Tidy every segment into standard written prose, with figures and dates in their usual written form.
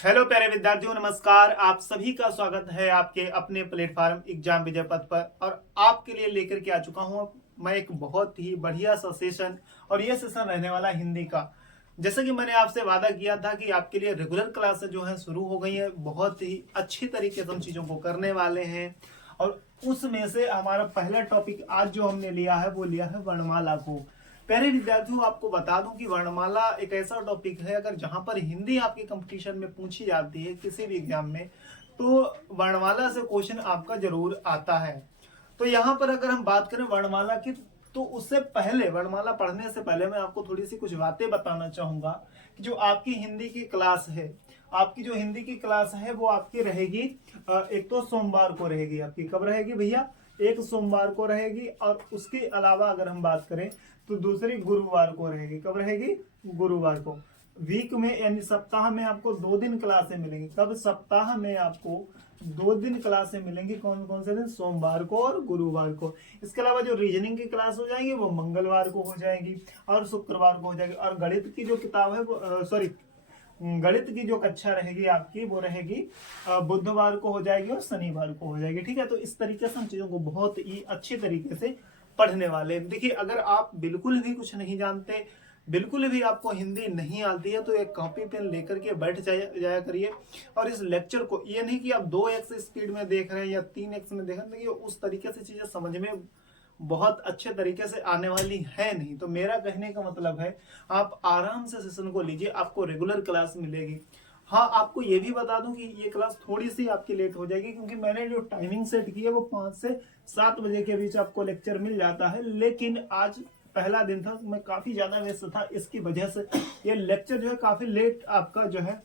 Hello प्यारे विद्यार्थियों, नमस्कार। आप सभी का स्वागत है आपके अपने प्लेटफॉर्म एग्जाम विजय पथ पर। और आपके लिए लेकर के आ चुका हूं मैं एक बहुत ही बढ़िया सा सेशन। और ये सेशन रहने वाला हिंदी का। जैसे कि मैंने आपसे वादा किया था कि आपके लिए रेगुलर क्लासेस जो है शुरू हो गई है, बहुत ही अच्छी तरीके से हम चीजों को करने वाले हैं। और उसमें से हमारा पहला टॉपिक आज जो हमने लिया है वो लिया है वर्णमाला को। प्यारे विद्यार्थियों, आपको बता दूं कि वर्णमाला एक ऐसा टॉपिक है, अगर जहां पर हिंदी आपके कंपटीशन में पूछी जाती है किसी भी एग्जाम में, तो वर्णमाला से क्वेश्चन आपका जरूर आता है। तो यहाँ पर अगर हम बात करें वर्णमाला की, तो उससे पहले, वर्णमाला पढ़ने से पहले मैं आपको थोड़ी सी कुछ बातें बताना चाहूंगा कि जो आपकी हिंदी की क्लास है, आपकी जो हिंदी की क्लास है वो आपकी रहेगी, एक तो सोमवार को रहेगी। आपकी कब रहेगी भैया? एक सोमवार को रहेगी। और उसके अलावा अगर हम बात करें तो दूसरी गुरुवार को रहेगी। कब रहेगी? गुरुवार को। वीक में यानी सप्ताह में आपको 2 दिन क्लासें मिलेंगी। कब? सप्ताह में आपको 2 दिन क्लासें मिलेंगी। कौन कौन से दिन? सोमवार को और गुरुवार को। इसके अलावा जो रीजनिंग की क्लास हो जाएगी वो मंगलवार को हो जाएगी और शुक्रवार को हो जाएगी। और गणित की जो किताब है वो गणित की जो कक्षा रहेगी आपकी वो रहेगी बुधवार को हो जाएगी और शनिवार को हो जाएगी। ठीक है, तो इस तरीके से हम चीजों को बहुत ही अच्छे तरीके से पढ़ने वाले हैं। देखिए, अगर आप बिल्कुल भी कुछ नहीं जानते, बिल्कुल भी आपको हिंदी नहीं आती है, तो एक कॉपी पेन लेकर के बैठ जाया करिए। और इस लेक्चर को, ये नहीं कि आप 2x स्पीड में देख रहे हैं या 3x में देख रहे हैं, देखिए उस तरीके से चीजें समझ में बहुत अच्छे तरीके से आने वाली है नहीं। तो मेरा कहने का मतलब है, आप आराम से सेशन को लीजिए, आपको रेगुलर क्लास मिलेगी। हाँ, आपको ये भी बता दूं कि ये क्लास थोड़ी सी आपकी लेट हो जाएगी, क्योंकि मैंने जो टाइमिंग सेट की है वो 5 से 7 बजे के बीच आपको लेक्चर मिल जाता है। लेकिन आज पहला दिन था, मैं काफी ज्यादा व्यस्त था, इसकी वजह से ये लेक्चर जो है काफी लेट आपका जो है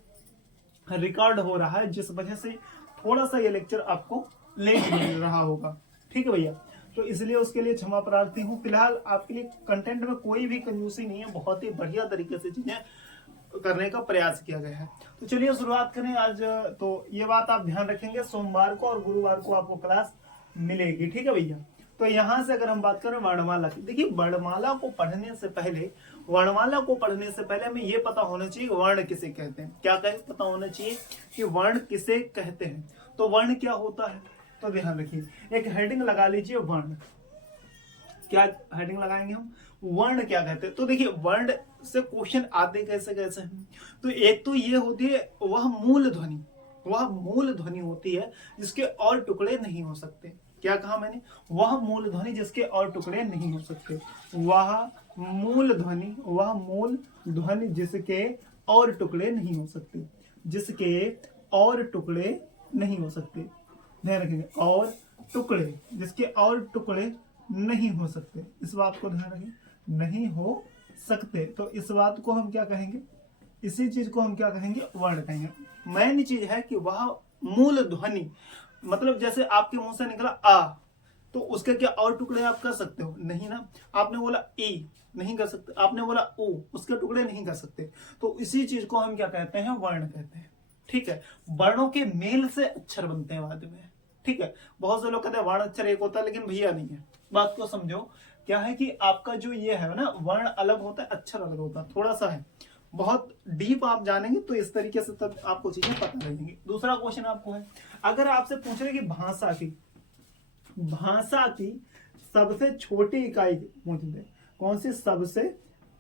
रिकॉर्ड हो रहा है, जिस वजह से थोड़ा सा ये लेक्चर आपको लेट मिल रहा होगा। ठीक है भैया, तो इसलिए उसके लिए क्षमा प्रार्थी हूँ। फिलहाल आपके लिए कंटेंट में कोई भी कंजूसी नहीं है, बहुत ही बढ़िया तरीके से चीजें करने का प्रयास किया गया है। तो चलिए शुरुआत करें आज। तो ये बात आप ध्यान रखेंगे, सोमवार को और गुरुवार को आपको क्लास मिलेगी। ठीक है भैया। तो यहां से अगर हम बात करें वर्णमाला की, देखिए वर्णमाला को पढ़ने से पहले, हमें ये पता होना चाहिए वर्ण किसे कहते हैं। क्या पता होना चाहिए कि वर्ण किसे कहते हैं। तो वर्ण क्या होता है, तो ध्यान रखिए, एक हेडिंग लगा लीजिए, वर्ण। क्या हेडिंग लगाएंगे हम? वर्ण क्या कहते हैं। तो देखिए, वर्ण से क्वेश्चन आते कैसे कैसे हैं। तो एक तो ये होती है वह मूल ध्वनि, होती है जिसके और टुकड़े नहीं हो सकते। क्या कहा मैंने? वह मूल ध्वनि जिसके और टुकड़े नहीं हो सकते। वह मूल ध्वनि जिसके और टुकड़े नहीं हो सकते। जिसके और टुकड़े नहीं हो सकते, ध्यान रखेंगे। और टुकड़े, जिसके और टुकड़े नहीं हो सकते, इस बात को ध्यान रखें, नहीं हो सकते। तो इस बात को हम क्या कहेंगे? इसी चीज को हम क्या कहेंगे? वर्ण कहेंगे। मेन चीज है कि वह मूल ध्वनि, मतलब जैसे आपके मुंह से निकला आ, तो उसके क्या और टुकड़े आप कर सकते हो? नहीं ना। आपने बोला ई, नहीं कर सकते। आपने बोला ओ, उसके टुकड़े नहीं कर सकते। तो इसी चीज को हम क्या कहते हैं? वर्ण कहते हैं। ठीक है, वर्णों के मेल से अक्षर बनते हैं बाद में। ठीक है, बहुत से लोग कहते हैं वर्ण अक्षर एक होता है, लेकिन भैया नहीं है। बात को समझो, क्या है कि आपका जो ये है ना, वर्ण अलग होता है, अक्षर अलग होता है, थोड़ा सा है। बहुत डीप आप जानेंगे तो इस तरीके से तब आपको चीजें पता लगेंगी। दूसरा क्वेश्चन आपको है, अगर आपसे पूछ रहे कि भाषा की सबसे छोटी इकाई पूछ दे, कौन सी सबसे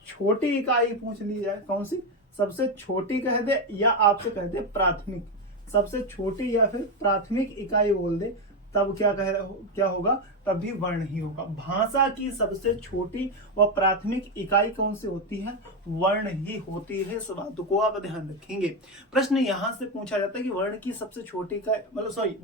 छोटी इकाई पूछ ली जाए, कौन सी सबसे छोटी कह दे, या आपसे कह दे प्राथमिक, सबसे छोटी या फिर प्राथमिक इकाई बोल दे, तब क्या होगा? तब भी वर्ण ही होगा। भाषा की सबसे छोटी व प्राथमिक इकाई कौन सी होती है? वर्ण ही होती है। इस बात को आप ध्यान रखेंगे। प्रश्न यहां से पूछा जाता है कि वर्ण की सबसे छोटी का मतलब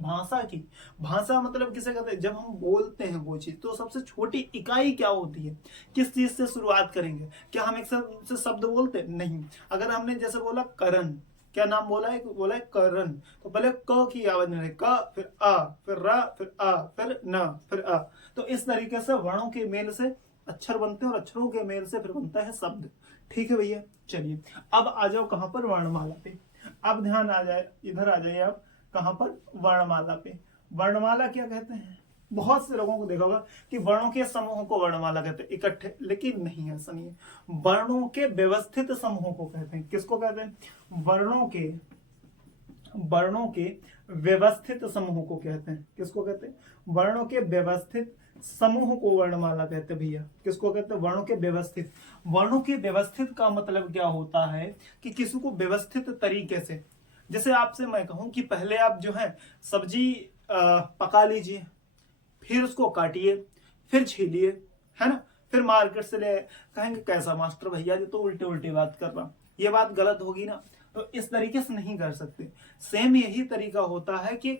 भाषा मतलब किसे कहते हैं? जब हम बोलते हैं वो चीज, तो सबसे छोटी इकाई क्या होती है? किस चीज से शुरुआत करेंगे? क्या हम एक से शब्द बोलते? नहीं। अगर हमने जैसे बोला करण, क्या नाम बोला है? बोला है करण, तो पहले क की आवाज नहीं, क, फिर आ, फिर रा, फिर आ, फिर न, फिर आ। तो इस तरीके से वर्णों के मेल से अक्षर बनते हैं और अक्षरों के मेल से फिर बनता है शब्द। ठीक है भैया, चलिए अब आ जाओ कहां पर? वर्णमाला पे। अब ध्यान आ जाए, इधर आ जाइए आप, कहां पर? वर्णमाला पे। वर्णमाला क्या कहते हैं? बहुत से लोगों को देखा होगा कि वर्णों के समूह को वर्णमाला कहते हैं इकट्ठे, लेकिन नहीं, ऐसा नहीं है। वर्णों के व्यवस्थित समूह को कहते हैं। किसको कहते हैं? वर्णों के वर्णों के व्यवस्थित समूह को कहते हैं। किसको कहते हैं? वर्णों के व्यवस्थित समूह को वर्णमाला कहते हैं भैया। किसको कहते हैं? वर्णों के व्यवस्थित। वर्णों के व्यवस्थित का मतलब क्या होता है कि किसी को व्यवस्थित तरीके से, जैसे आपसे मैं कहूं कि पहले आप जो है सब्जी पका लीजिए, फिर उसको काटिए, फिर छीलिए, है ना, फिर मार्केट से ले, कहेंगे कैसा मास्टर भैया ये तो उल्टे उल्टे बात कर रहा, ये बात गलत होगी ना। तो इस तरीके से नहीं कर सकते। सेम यही तरीका होता है कि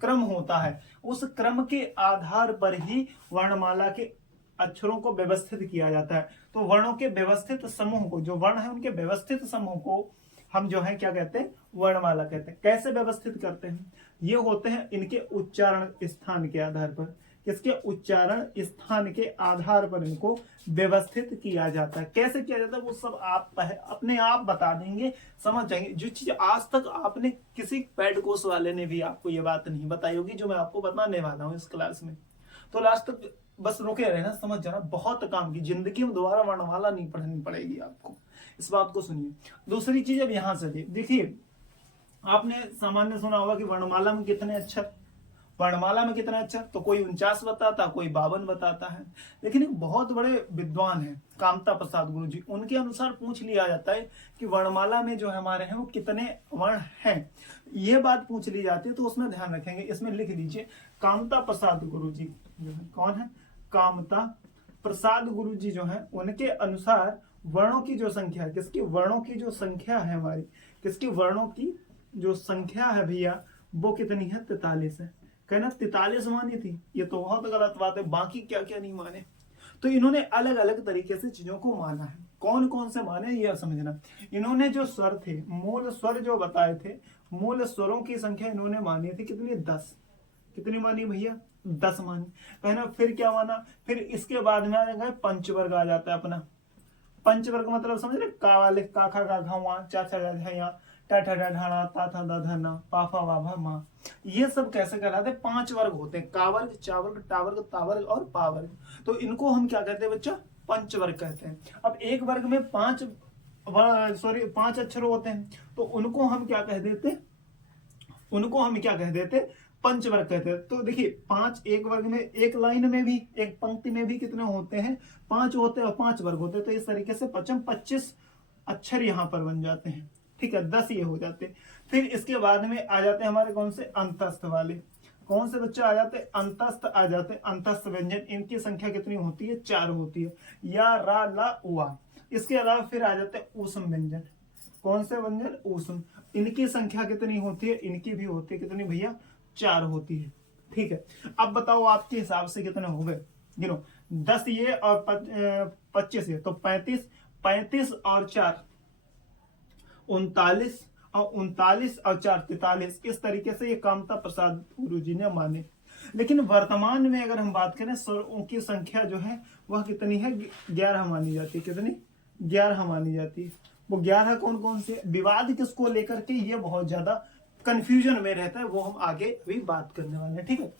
क्रम होता है, उस क्रम के आधार पर ही वर्णमाला के अक्षरों को व्यवस्थित किया जाता है। तो वर्णों के व्यवस्थित समूह को, जो वर्ण है उनके व्यवस्थित समूह को हम जो है क्या कहते हैं? वर्णमाला कहते हैं। कैसे व्यवस्थित करते हैं? ये होते हैं इनके उच्चारण स्थान के आधार पर। किसके? उच्चारण स्थान के आधार पर इनको व्यवस्थित किया जाता है। कैसे किया जाता है वो सब आप अपने आप बता देंगे, समझ जाएंगे। जो चीज आज तक आपने किसी पेड कोर्स वाले ने भी आपको ये बात नहीं बताई होगी जो मैं आपको बताने वाला हूँ इस क्लास में, तो लास्ट तक बस रुके रहना, समझ जाना। बहुत काम की, जिंदगी में दोबारा वर्णमाला नहीं पढ़नी पड़ेगी आपको, इस बात को सुनिए। दूसरी चीज अब यहां से देखिए, आपने सामान्य सुना होगा कि वर्णमाला में कितने अक्षर, वर्णमाला में कितने अक्षर, तो कोई 49 बताता, कोई 52 बताता है। लेकिन एक बहुत बड़े विद्वान है कामता प्रसाद गुरु जी, उनके अनुसार पूछ लिया जाता है कि वर्णमाला में जो हमारे हैं वो कितने वर्ण हैं, ये बात पूछ ली जाती है। तो उसमें ध्यान रखेंगे, इसमें लिख लीजिए कामता प्रसाद गुरु जी जो है, कौन है? कामता प्रसाद गुरु जी जो है, उनके अनुसार वर्णों की जो संख्या है, किसकी? वर्णों की जो संख्या है हमारी, किसकी? वर्णों की जो संख्या है भैया वो कितनी है? 43 है। कहना 43 मानी थी, ये तो बहुत गलत बात है। बाकी क्या क्या नहीं माने, तो इन्होंने अलग अलग तरीके से चीजों को माना है। कौन कौन से माने ये समझना। इन्होंने जो स्वर थे, मूल स्वर जो बताए थे, मूल स्वरों की संख्या इन्होंने मानी थी कितनी? 10। कितनी मानी भैया? 10 मानी। कहना फिर क्या माना? फिर इसके बाद में आ जाएगा पंचवर्ग आ जाता है अपना। पंचवर्ग मतलब समझ रहे? का वाले का खा गा घा वहां चा चा ढा टा टा ढा ढा ता था दा धा ना पा फा वा भा मा, ये सब कैसे कहलाते हैं? 5 वर्ग होते हैं, का वर्ग, चा वर्ग, टा वर्ग, ता वर्ग और पा वर्ग। तो इनको हम क्या कहते हैं बच्चा? पंचवर्ग कहते हैं। अब एक वर्ग में 5 अक्षर होते हैं, तो उनको हम क्या कह देते? उनको हम क्या कह देते? पंचवर्ग कहते हैं। तो देखिए 5 एक वर्ग में, एक लाइन में भी, एक पंक्ति में भी कितने होते हैं? 5 होते हैं और 5 वर्ग होते हैं। तो इस तरीके से 25 अक्षर यहाँ पर बन जाते हैं। ठीक है, 10 ये हो जाते हैं। फिर इसके बाद में आ जाते हैं हमारे कौन से? अंतस्थ वाले। कौन से बच्चे आ जाते हैं? अंतस्थ आ जाते हैं। अंतस्थ व्यंजन, इनकी संख्या कितनी होती है? 4 होती है। या, रा, ला, वा। इसके अलावा फिर आ जाते हैं ऊष्म व्यंजन। कौन से व्यंजन? ऊष्म। इनकी संख्या कितनी होती है? इनकी भी होती है कितनी भैया? 4 होती है। ठीक है, अब बताओ आपके हिसाब से कितने हो गए? गिनो, 10 ये और 25 ये, तो 35। 35 और 4 39, और 39 और 4 43। इस तरीके से ये कामता प्रसाद गुरु जी ने माने। लेकिन वर्तमान में अगर हम बात करें, स्वरों की संख्या जो है वह कितनी है? 11 मानी जाती है। कितनी? 11 मानी जाती है। वो 11 कौन कौन से? विवाद किसको लेकर के ये बहुत ज्यादा कंफ्यूजन में रहता है, वो हम आगे भी बात करने वाले हैं। ठीक है,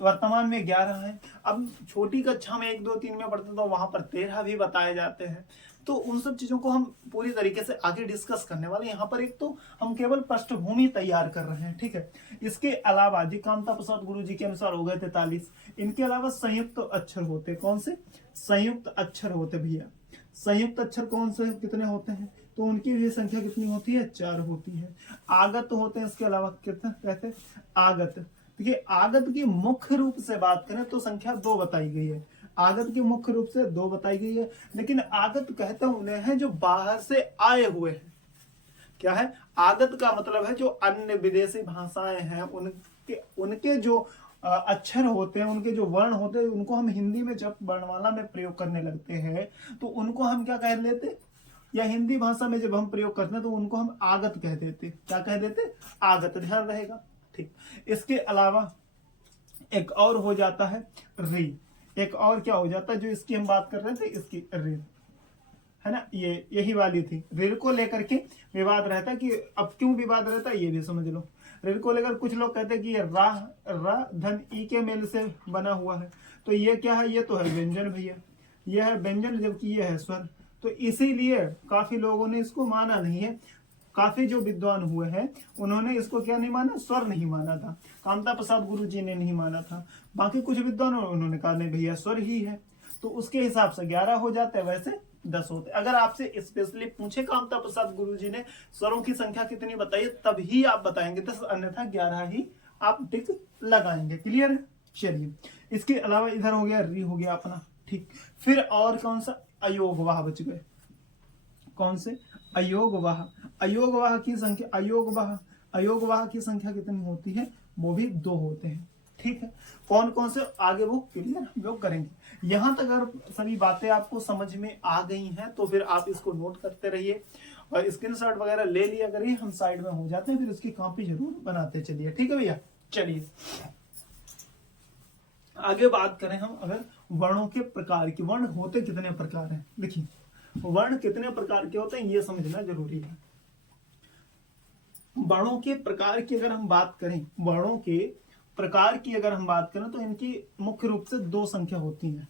वर्तमान में 11 है। अब छोटी कक्षा में 1 2 3 में पढ़ते तो वहां पर 13 भी बताए जाते हैं। तो उन सब चीजों को हम पूरी तरीके से आगे डिस्कस करने वाले। यहाँ पर एक तो हम केवल पृष्ठभूमि तैयार कर रहे हैं। ठीक है, इसके अलावा जी कामता प्रसाद गुरु जी के अनुसार हो गए 43। इनके अलावा संयुक्त अक्षर होते। कौन से? संयुक्त अक्षर होते भैया। संयुक्त अक्षर कौन से कितने होते हैं? तो उनकी भी संख्या कितनी होती है? 4 होती है। आगत होते हैं, इसके अलावा कितने कहते हैं? आगत। देखिए आगत की मुख्य रूप से बात करें तो संख्या 2 बताई गई है। आगत की मुख्य रूप से 2 बताई गई है। लेकिन आगत कहते उन्हें हैं जो बाहर से आए हुए हैं। क्या है? आगत का मतलब है जो अन्य विदेशी भाषाएं हैं उनके जो अक्षर होते हैं, उनके जो वर्ण होते हैं, उनको हम हिंदी में जब वर्णमाला में प्रयोग करने लगते हैं तो उनको हम क्या कह लेते? या हिंदी भाषा में जब हम प्रयोग करते हैं तो उनको हम आगत कह देते। क्या कह देते? आगत। ध्यान रहेगा। ठीक, इसके अलावा एक और हो जाता है री। एक और क्या हो जाता है जो इसकी हम बात कर रहे थे, इसकी री है ना, ये यही वाली थी। ऋण को लेकर के विवाद रहता है कि अब क्यों विवाद रहता है ये भी समझ लो। ऋण को लेकर कुछ लोग कहते हैं कि ये रा धन ई के मेल से बना हुआ है, तो ये क्या है? ये तो है व्यंजन भैया, ये है व्यंजन, जबकि ये है स्वर। तो इसीलिए काफी लोगों ने इसको माना नहीं है। काफी जो विद्वान हुए हैं उन्होंने इसको क्या नहीं माना, स्वर नहीं माना था। कामता प्रसाद गुरु जी ने नहीं माना था। बाकी कुछ विद्वान उन्होंने कहा नहीं भैया स्वर ही है, तो उसके हिसाब से 11 हो जाते हैं, वैसे 10 होते। अगर आपसे स्पेशली पूछे कामता प्रसाद गुरु जी ने स्वरों की संख्या कितनी बताई, तभी आप बताएंगे 10, अन्यथा 11 ही आप टिक लगाएंगे। क्लियर है? चलिए, इसके अलावा इधर हो गया री हो गया अपना, ठीक। फिर और कौन सा, अयोगवाह बच गए। कौन से, अयोगवाह। अयोगवाह की संख्या, अयोगवाह की संख्या कितनी होती है, वो भी 2 होते हैं, ठीक है। कौन कौन से, आगे वो क्लियर हम लोग करेंगे। यहां तक अगर सभी बातें आपको समझ में आ गई हैं तो फिर आप इसको नोट करते रहिए और स्क्रीनशॉट वगैरह ले लिया करिए, हम साइड में हो जाते हैं, फिर उसकी कॉपी जरूर बनाते चलिए, ठीक है भैया। चलिए आगे बात करें हम अगर वर्णों के प्रकार की, वर्ण होते कितने प्रकार हैं। देखिए वर्ण कितने प्रकार के होते हैं ये समझना जरूरी है। वर्णों के प्रकार की अगर हम बात करें, वर्णों के प्रकार की अगर हम बात करें तो इनकी मुख्य रूप से 2 संख्या होती है।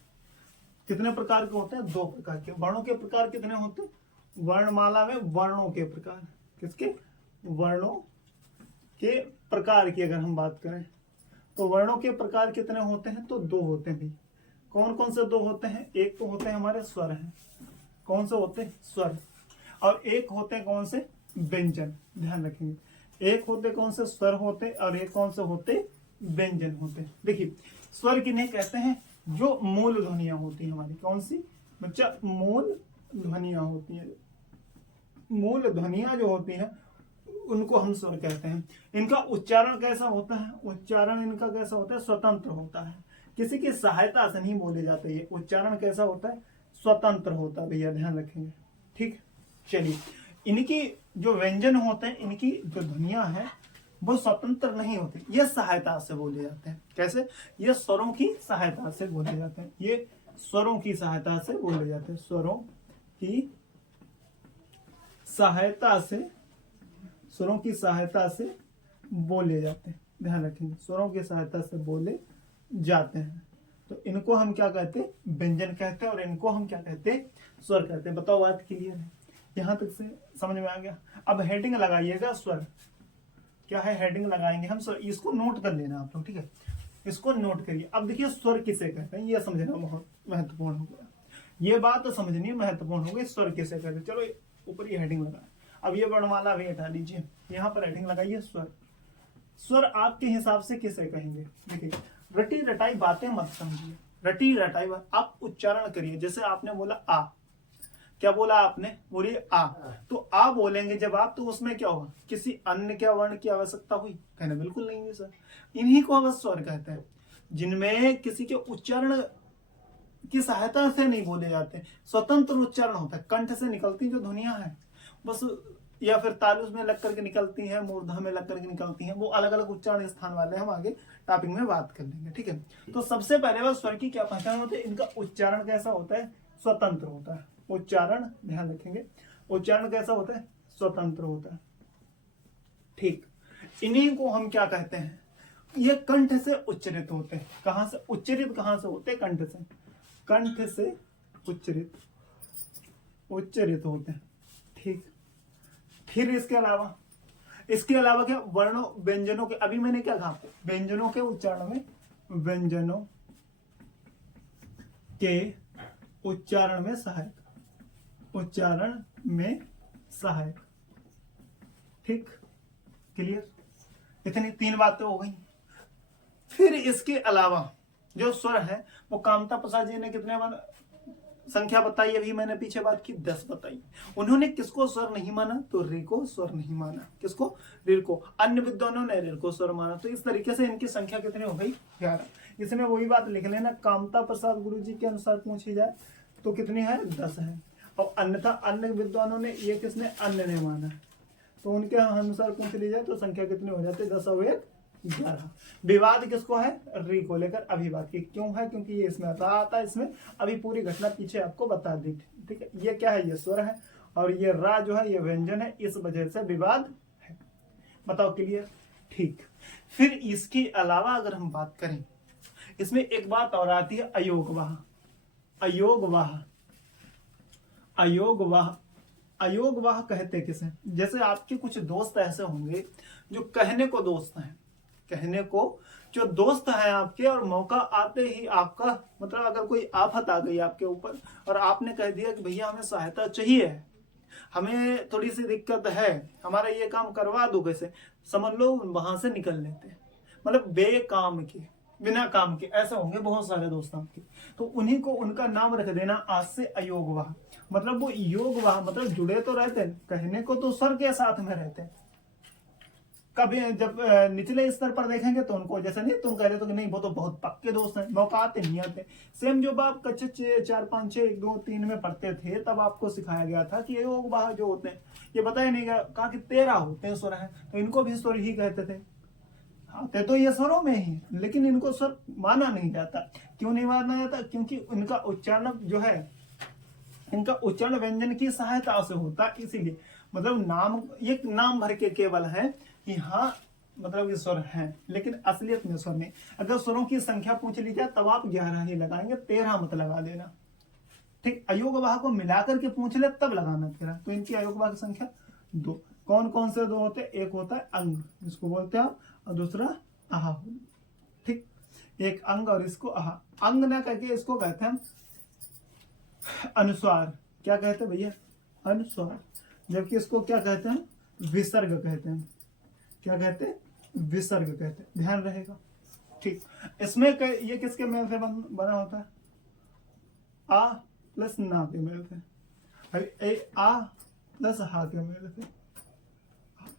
कितने प्रकार के होते हैं, 2 प्रकार के। वर्णों के प्रकार कितने होते हैं, वर्णमाला में वर्णों के प्रकार, किसके, वर्णों के प्रकार की अगर हम बात करें तो वर्णों के प्रकार कितने होते हैं, तो 2 होते हैं भाई। कौन कौन से 2 होते हैं, एक तो होते हैं हमारे स्वर हैं, कौन से होते हैं, स्वर, और एक होते हैं कौन से, व्यंजन। ध्यान रखेंगे, एक होते कौन से, स्वर होते, और एक कौन से होते, व्यंजन होते। देखिए स्वर किन्हें कहते हैं, जो मूल ध्वनियां होती हैं हमारी, कौन सी बच्चा, मूल ध्वनियां होती हैं। मूल ध्वनियां जो होती हैं उनको हम स्वर कहते हैं। इनका उच्चारण कैसा होता है, उच्चारण इनका कैसा होता है, स्वतंत्र होता है, किसी की सहायता से नहीं बोले जाते। ये उच्चारण कैसा होता है, स्वतंत्र होता है भैया, ध्यान रखेंगे, ठीक। चलिए इनकी जो व्यंजन होते हैं, इनकी जो ध्वनियां हैं वो स्वतंत्र नहीं होती, ये सहायता से बोले जाते हैं। कैसे, ये स्वरों की सहायता से बोले जाते हैं, ये स्वरों की सहायता से बोले जाते हैं, स्वरों की सहायता से, स्वरों की सहायता से बोले जाते हैं। ध्यान रखेंगे, स्वरों की सहायता से बोले जाते हैं, तो इनको हम क्या कहते हैं, व्यंजन कहते हैं, और इनको हम क्या कहते हैं, स्वर कहते हैं। बताओ बात क्लियर है, यहां तक से समझ में आ गया। अब हेडिंग लगाइएगा, स्वर क्या है, हेडिंग लगाएंगे हम स्वर, इसको नोट कर लेना आप लोग, ठीक है, इसको नोट करिए। अब देखिए स्वर किसे कहते हैं, ये समझना बहुत महत्वपूर्ण हो गया, ये बात तो समझनी महत्वपूर्ण हो गई, स्वर किसे कहते हैं। चलो ऊपर ये हेडिंग लगा, अब ये वर्णमाला भी हटा लीजिए, यहाँ पर हेडिंग लगाइए स्वर। स्वर आपके हिसाब से किसे कहेंगे, देखिए रटी रटाई बातें मत समझिए, रटी रटाई आप उच्चारण करिए। जैसे आपने बोला आ, क्या बोला आपने, बोलिए आ, तो आ बोलेंगे जब आप, तो उसमें क्या होगा, किसी अन्य क्या वर्ण की आवश्यकता हुई, कहना बिल्कुल नहीं हुई सर। इन्हीं को हम स्वर कहते हैं, जिनमें किसी के उच्चारण की सहायता से नहीं बोले जाते, स्वतंत्र उच्चारण होता है, कंठ से निकलती जो ध्वनियां हैं बस, या फिर तालुस में लग करके निकलती हैं, मूर्धा में लग करके निकलती हैं, वो अलग अलग उच्चारण स्थान वाले हम आगे टॉपिक में बात कर लेंगे, ठीक है। तो सबसे पहले बात स्वर की क्या पहचान होती है, इनका उच्चारण कैसा होता है, स्वतंत्र होता है। उच्चारण ध्यान रखेंगे, उच्चारण कैसा होता है, स्वतंत्र होता है, ठीक। इन्हीं को हम क्या कहते हैं, ये कंठ से उच्चरित होते हैं। कहां से उच्चरित, कहां से होते हैं, कंठ से, कंठ से उच्चरित होते हैं, ठीक। फिर इसके अलावा क्या, वर्णों व्यंजनों के, अभी मैंने क्या कहा, व्यंजनों के उच्चारण में, व्यंजनों के उच्चारण में सहायक, उच्चारण में सहायक, ठीक, क्लियर। इतनी 3 बातें हो गई। फिर इसके अलावा जो स्वर है वो कामता प्रसाद जी ने कितने संख्या बताई, अभी मैंने पीछे बात की 10 बताई। उन्होंने किसको स्वर नहीं माना, तो रे को स्वर नहीं माना, किसको, रे को। अन्य विद्वानों ने रे को स्वर माना, तो इस तरीके से इनकी संख्या कितनी हो गई, 11। इसमें वही बात लिख लेना, कामता प्रसाद गुरु जी के अनुसार पूछी जाए तो कितनी है, 10 है, और अन्यथा अन्य विद्वानों ने, ये किसने, अन्य ने माना, तो उनके अनुसार पूछ ली जाए तो संख्या कितनी हो जाती है, 10 और 1 11। विवाद किसको है, री को लेकर अभी बात की, क्यों है, क्योंकि ये इसमें रा आता है, इसमें अभी पूरी घटना पीछे आपको बता दी, ठीक है। ये क्या है, ये स्वर है, और ये रा जो है ये व्यंजन है, इस वजह से विवाद है। बताओ क्लियर, ठीक। फिर इसके अलावा अगर हम बात करें, इसमें एक बात और आती है, अयोगवाह। अयोगवाह, अयोगवाह अयोग वाह कहते किसे? जैसे आपके कुछ दोस्त ऐसे होंगे जो कहने को दोस्त हैं, कहने को जो दोस्त हैं आपके, और मौका आते ही आपका मतलब अगर कोई आफत आ गई आपके ऊपर और आपने कह दिया कि भैया हमें सहायता चाहिए है, हमें थोड़ी सी दिक्कत है, हमारा ये काम करवा दो कैसे, समझ लो वहां से निकल लेते हैं। मतलब बेकाम के, बिना काम के ऐसे होंगे बहुत सारे दोस्त आपके। तो उन्हीं को उनका नाम रख देना आज से अयोगवाह। मतलब वो योगवाह मतलब जुड़े तो रहते हैं, कहने को तो सर के साथ में रहते हैं। कभी जब निचले स्तर पर देखेंगे तो उनको जैसे नहीं तुम कह रहे हो कि नहीं वो तो बहुत पक्के दोस्त हैं, मौका आते नहीं आते। सेम जब आप कच्चे 4 5 6 1 2 3 में पढ़ते थे तब आपको सिखाया गया था कि योग वाह जो होते हैं ये पता ही नहीं कहा कि 13 होते हैं स्वर हैं, तो इनको भी स्वर ही कहते थे। आते तो ये स्वरों में ही, लेकिन इनको स्वर माना नहीं जाता। क्यों नहीं माना जाता? क्योंकि उनका उच्चारण जो है, इनका उच्चारण व्यंजन की सहायता से होता है, इसीलिए मतलब नाम ये नाम भर के केवल है कि हाँ मतलब ये स्वर हैं, लेकिन असलियत में स्वर नहीं। अगर स्वरों की संख्या पूछ ली जाए तब आप 11 ही लगाएंगे, 13 मत लगा देना। ठीक, अयोगवाह को मिलाकर के पूछ ले तब लगाना 13। तो इनकी अयोगवाह की संख्या 2। कौन कौन से 2 होते हैं? एक होता है अंग, जिसको बोलते हैं, और दूसरा आहा। ठीक, एक अंग और इसको आहा। अंग ना कहके इसको कहते हैं अनुस्वार। क्या कहते हैं भैया? अनुस्वार। जबकि इसको क्या कहते हैं? विसर्ग कहते हैं। क्या कहते हैं? विसर्ग कहते हैं। ध्यान रहेगा। ठीक, इसमें ये किसके मेल से बना होता है? आ प्लस ना के मेल से, आ प्लस हा के मेल से,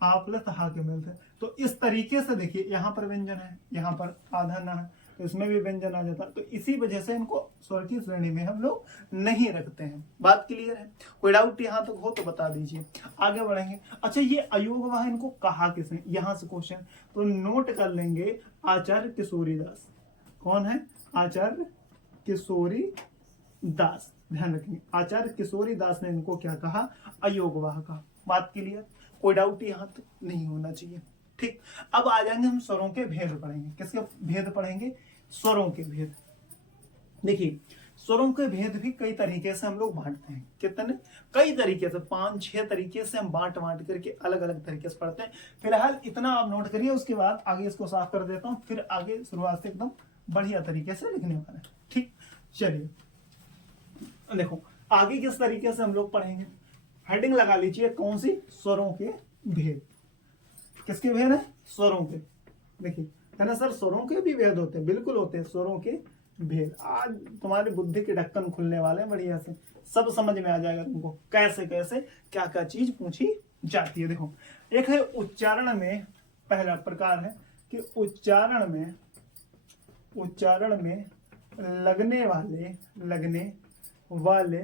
आ प्लस हा के मेल से। तो इस तरीके से देखिए, यहाँ पर व्यंजन है, यहाँ पर आधा ना है, तो इसमें भी व्यंजन आ जाता। तो इसी वजह से इनको स्वर की श्रेणी में हम लोग नहीं रखते हैं। बात क्लियर है? कोई डाउट यहाँ तक हो तो बता दीजिए, आगे बढ़ेंगे। अच्छा, ये अयोगवाह इनको कहा किसने? यहाँ से क्वेश्चन तो नोट कर लेंगे। आचार्य किशोरीदास। कौन है? आचार्य किशोरी दास। ध्यान रखेंगे, आचार्य किशोरी दास ने इनको क्या कहा? अयोगवाह का। बात क्लियर? कोई डाउट यहाँ तक नहीं होना चाहिए। ठीक, अब आ जाएंगे हम स्वरों के भेद पढ़ेंगे। किसके भेद पढ़ेंगे? स्वरों के भेद। देखिए, स्वरों के भेद भी कई तरीके से हम लोग बांटते हैं। कितने? कई तरीके से, 5-6 तरीके से हम बांट करके अलग अलग तरीके से पढ़ते हैं। फिलहाल इतना आप नोट करिए, उसके बाद आगे इसको साफ कर देता हूं, फिर आगे शुरुआत से एकदम बढ़िया तरीके से लिखने वाला है। ठीक, चलिए देखो आगे किस तरीके से हम लोग पढ़ेंगे। हेडिंग लगा लीजिए, कौन सी? स्वरों के भेद। किसके भेद है? स्वरों के। देखिए, है ना सर, स्वरों के भी भेद होते हैं, बिल्कुल होते हैं स्वरों के भेद। आज तुम्हारी बुद्धि के ढक्कन खुलने वाले हैं बढ़िया से, सब समझ में आ जाएगा तुमको कैसे कैसे क्या क्या चीज पूछी जाती है। देखो, एक है उच्चारण में, पहला प्रकार है कि उच्चारण में लगने वाले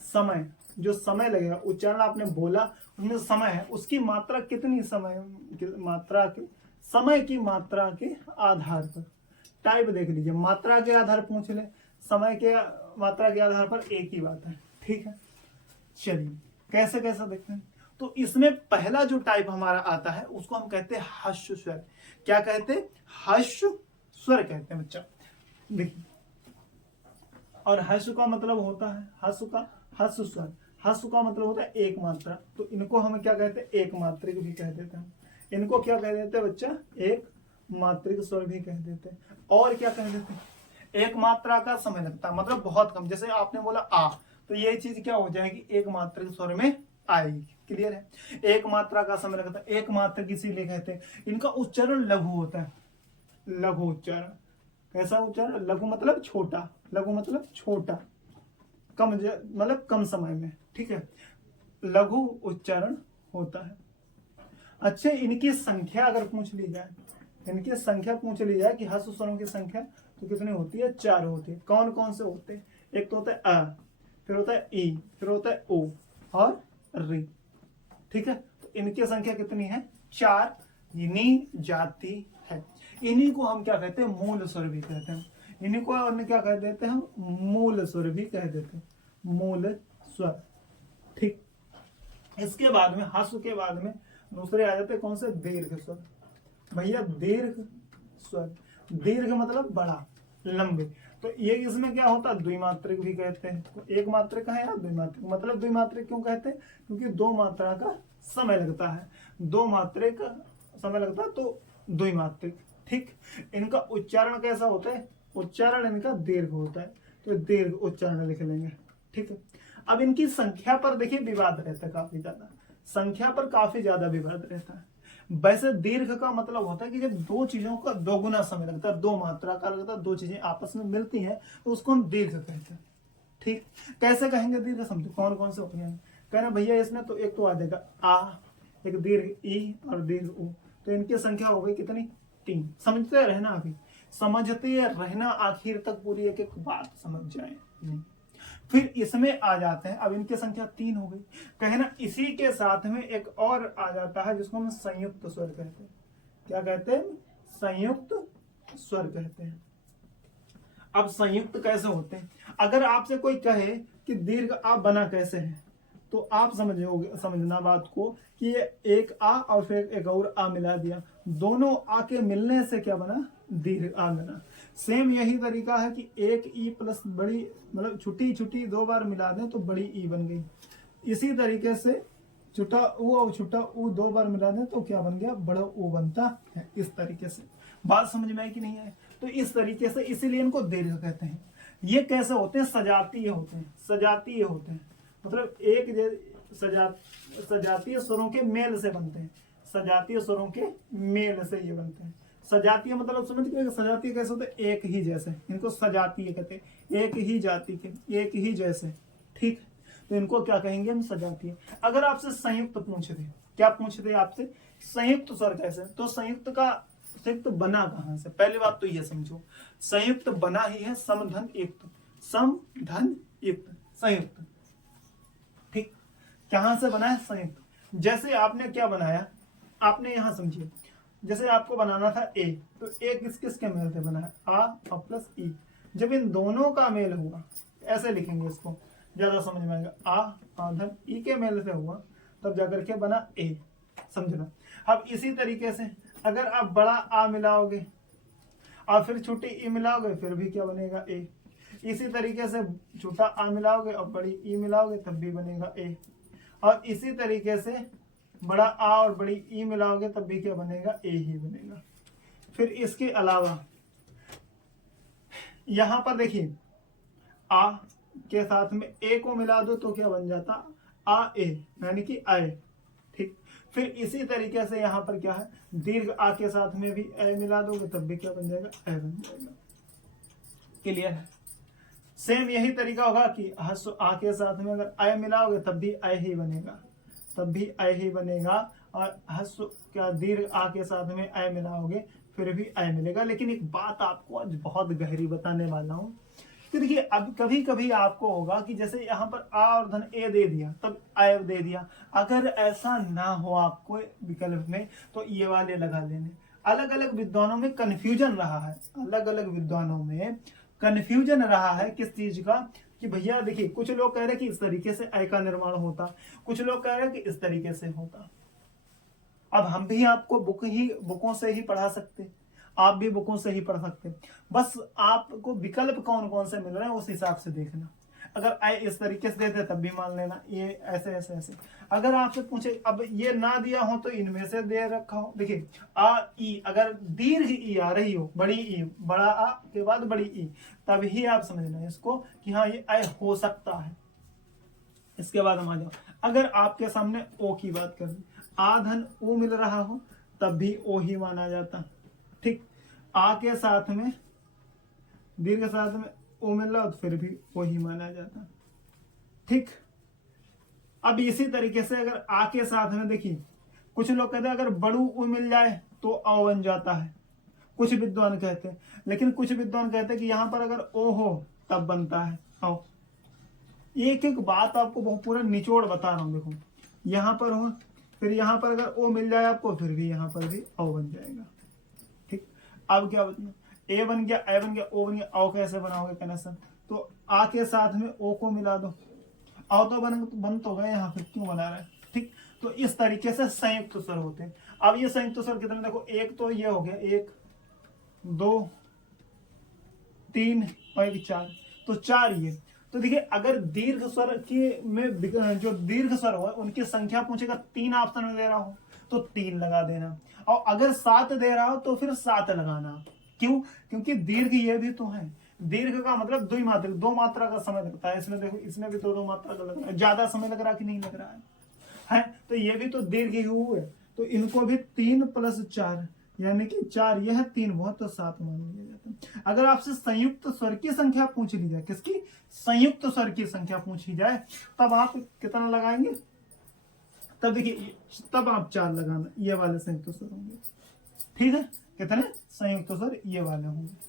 समय, जो समय लगेगा, उच्चारण आपने बोला उसमें समय है, उसकी मात्रा कितनी समय की मात्रा के आधार पर। टाइप देख लीजिए, मात्रा के आधार पूछ ले, समय के मात्रा के आधार पर एक ही बात है। ठीक है, चलिए कैसे कैसे देखते हैं। तो इसमें पहला जो टाइप हमारा आता है उसको हम कहते हैं हस्व स्वर। क्या कहते हैं? हस्व स्वर कहते हैं बच्चा। देखिए, और हस्व का मतलब होता है, हस्व स्वर, हस्व का मतलब होता है एक मात्रा। तो इनको हम क्या कहते हैं? एक मात्रिक भी कह देते हैं। इनको क्या कह देते हैं बच्चा? एक मात्रिक स्वर भी कह देते हैं। और क्या कह देते हैं? एक मात्रा का समय लगता है, मतलब बहुत कम। जैसे आपने बोला आ, तो ये चीज क्या हो जाएगी? एक मात्रिक स्वर में आएगी। क्लियर है? एक मात्रा का समय लगता है, एक मात्रिक इसीलिए कहते हैं। इनका उच्चारण लघु होता है, लघु उच्चारण। कैसा उच्चारण? लघु मतलब छोटा, लघु मतलब छोटा, कम मतलब कम समय में। ठीक है, लघु उच्चारण होता है। अच्छे, इनकी संख्या अगर पूछ ली जाए, कि हस्व स्वरों की संख्या तो कितनी होती है? 4 होती है। कौन कौन से होते हैं? एक तो होता है अ, फिर होता है ई, फिर होता है ओ और री। ठीक है, तो इनकी संख्या कितनी है? 4 इन्हीं जाती है। इन्हीं को हम क्या कहते हैं? मूल स्वर भी कहते हैं। इन्हीं को अन्य क्या कह देते हैं? हम मूल स्वर भी कह देते हैं, मूल स्वर। ठीक, इसके बाद में, हस्व के बाद में दूसरे आ जाते हैं कौन से? दीर्घ स्वर। भैया दीर्घ स्वर, दीर्घ मतलब बड़ा, लंबे। तो ये इसमें क्या होता है, द्विमात्रिक भी कहते हैं। तो एक मात्रिक है या द्विमात्रिक, मतलब द्विमात्रिक क्यों कहते हैं, क्योंकि दो मात्रा का समय लगता है, दो मात्रिक समय लगता है तो द्विमात्रिक। ठीक, इनका उच्चारण कैसा होता है, उच्चारण इनका दीर्घ होता है, तो दीर्घ उच्चारण लिख लेंगे। ठीक है, अब इनकी संख्या पर देखिए विवाद रहता है काफी ज्यादा, संख्या पर काफी ज्यादा विवाद रहता है। वैसे दीर्घ का मतलब होता है कि जब दो चीजों का दोगुना समय लगता है, दो मात्रा का लगता है, दो चीजें आपस में मिलती हैं तो उसको हम दीर्घ कहते हैं। ठीक, कैसे कहेंगे दीर्घ, समझो कौन कौन से हो जाएंगे। कहना भैया इसमें तो एक तो आ जाएगा आ, एक दीर्घ ई और दीर्घ उ, तो इनकी संख्या हो गई कितनी, 3। समझते रहना, अभी समझते रहना, आखिर तक पूरी एक एक बात समझ जाए। फिर इसमें आ जाते हैं, अब इनकी संख्या 3 हो गई। कहना इसी के साथ में एक और आ जाता है जिसको हम संयुक्त स्वर कहते हैं। क्या कहते हैं, संयुक्त स्वर कहते हैं। अब संयुक्त कैसे होते हैं, अगर आपसे कोई कहे कि दीर्घ आ बना कैसे है, तो आप समझना बात को कि ये एक आ और फिर एक और आ मिला दिया, दोनों आ के मिलने से क्या बना, दीर्घ आ बना। सेम यही तरीका है कि एक ई प्लस बड़ी, मतलब छोटी छोटी दो बार मिला दें तो बड़ी ई बन गई। इसी तरीके से छोटा ऊ और छोटा ऊ दो बार मिला दें तो क्या बन गया, बड़ा ऊ बनता है। इस तरीके से बात समझ में आई कि नहीं है, तो इस तरीके से इसीलिए इनको दीर्घ कहते हैं। ये कैसे होते हैं, सजातीय होते हैं, सजातीय होते हैं, मतलब एक सजातीय स्वरों के मेल से बनते हैं, सजातीय स्वरों के मेल से ये बनते हैं। सजातीय मतलब समझ गए, सजातीय कैसे होते हैं, एक ही जैसे, इनको सजातीय कहते हैं, एक ही जाति के, एक ही जैसे। ठीक, तो इनको क्या कहेंगे हम, सजातीय। अगर आपसे संयुक्त पूछ दे, क्या पूछ दे आपसे, संयुक्त स्वर कैसे, तो संयुक्त बना कहां से, पहली बात तो ये समझो, संयुक्त बना ही है समधन युक्त, समधन युक्त संयुक्त। ठीक, कहां से बना है, संयुक्त। जैसे आपने क्या बनाया, आपने यहां समझिए, जैसे आपको बनाना था ए, तो ए किस किस के मेल से बना है, आ और प्लस ई। जब इन दोनों का मेल हुआ, ऐसे लिखेंगे इसको, ज्यादा समझ में आएगा, आ धन ई के मेल से हुआ तब जाकर के बना ए, समझना। अब इसी तरीके से अगर आप बड़ा आ मिलाओगे और फिर छोटी ई मिलाओगे फिर भी क्या बनेगा, ए। इसी तरीके से छोटा आ मिलाओगे और बड़ी ई मिलाओगे तब भी बनेगा ए। और इसी तरीके से बड़ा आ और बड़ी ई मिलाओगे तब भी क्या बनेगा, ए ही बनेगा। फिर इसके अलावा यहां पर देखिए, आ के साथ में ए को मिला दो तो क्या बन जाता, आ ए, यानी कि आए। ठीक, फिर इसी तरीके से यहां पर क्या है, दीर्घ आ के साथ में भी ए मिला दोगे तब भी क्या बन जाएगा, ए बन जाएगा। क्लियर है। सेम यही तरीका होगा कि हस्व आ के साथ में अगर आय मिलाओगे तब भी आय ही बनेगा, तब भी आय ही बनेगा। और हस्व क्या दीर्घ आ के साथ में आय मिलाओगे फिर भी आय मिलेगा। लेकिन एक बात आपको आज बहुत गहरी बताने वाला हूं कि देखिए, अब कभी कभी आपको होगा कि जैसे यहाँ पर आ और धन ए दे दिया तब आय दे दिया, अगर ऐसा ना हो आपको विकल्प में तो ये वाले लगा लेने। अलग अलग विद्वानों में कंफ्यूजन रहा है, अलग अलग विद्वानों में कंफ्यूजन रहा है किस चीज का, कि भैया देखिए कुछ लोग कह रहे कि इस तरीके से आय का निर्माण होता, कुछ लोग कह रहे कि इस तरीके से होता। अब हम भी आपको बुकों से ही पढ़ा सकते, आप भी बुकों से ही पढ़ सकते, बस आपको विकल्प कौन कौन से मिल रहे हैं उस हिसाब से देखना। अगर आय इस तरीके से देते तब भी मान लेना ये ऐसे ऐसे ऐसे। अगर आपसे पूछे अब ये ना दिया हो तो इनमें से दे रखा हो, देखिए आ ई, अगर दीर्घ ई आ रही हो, बड़ी ई, बड़ा आ के बाद बड़ी ई, तब ही आप समझना इसको कि हाँ ये आय हो सकता है। इसके बाद हम आ जाओ, अगर आपके सामने ओ की बात करें, आ धन ओ मिल रहा हो तब भी ओ ही माना जाता। ठीक, आ के साथ में दीर्घ साथ में ओ मिल रहा हो तो फिर भी ओ ही माना जाता। ठीक, अब इसी तरीके से अगर आ के साथ में देखिए, कुछ लोग कहते हैं अगर बड़ू उ मिल जाए तो अ बन जाता है, कुछ विद्वान कहते हैं, लेकिन कुछ विद्वान कहते हैं कि यहां पर अगर ओ हो तब बनता है औ। एक एक बात आपको बहुत पूरा निचोड़ बता रहा हूं, देखो यहां पर हो फिर यहां पर अगर ओ मिल जाए आपको फिर भी यहां पर भी ओ बन जाएगा। ठीक, अब क्या बना, ए बन गया, ए बन गया, ओ बन गया, ओ कैसे बनाओगे कहना सर, तो आ के साथ में ओ को मिला दो, आओ तो बन तो गए, यहाँ फिर क्यों बना रहा है। ठीक, तो इस तरीके से संयुक्त स्वर होते हैं। अब ये संयुक्त स्वर कितने, देखो एक तो ये हो गया, 1 2 3 और एक 4, तो 4 ये। तो देखिए अगर दीर्घ स्वर के में जो दीर्घ स्वर हो उनकी संख्या पूछेगा, 3 ऑप्शन में दे रहा हो तो 3 लगा देना, और अगर 7 दे रहा हो तो फिर 7 लगाना। क्यों? क्योंकि दीर्घ ये भी तो है, दीर्घ का मतलब द्विमात्रिक, 2 मात्रा का समय लगता है। इसमें देखो, इसमें भी तो 2 मात्रा का लग रहा है, ज्यादा समय लग रहा है कि नहीं लग रहा है? तो ये भी तो दीर्घ ही हुए, तो इनको भी 3 + 4 यानी कि 4 ये है, 3 बहुत, तो 7 मान लिया जाता है। अगर आपसे संयुक्त स्वर की संख्या पूछ ली जाए, किसकी? संयुक्त स्वर की संख्या पूछी जाए, तब आप कितना लगाएंगे? तब देखिए, तब आप 4 लगाना, ये वाले संयुक्त स्वर होंगे। ठीक है, कितने संयुक्त स्वर? ये वाले होंगे।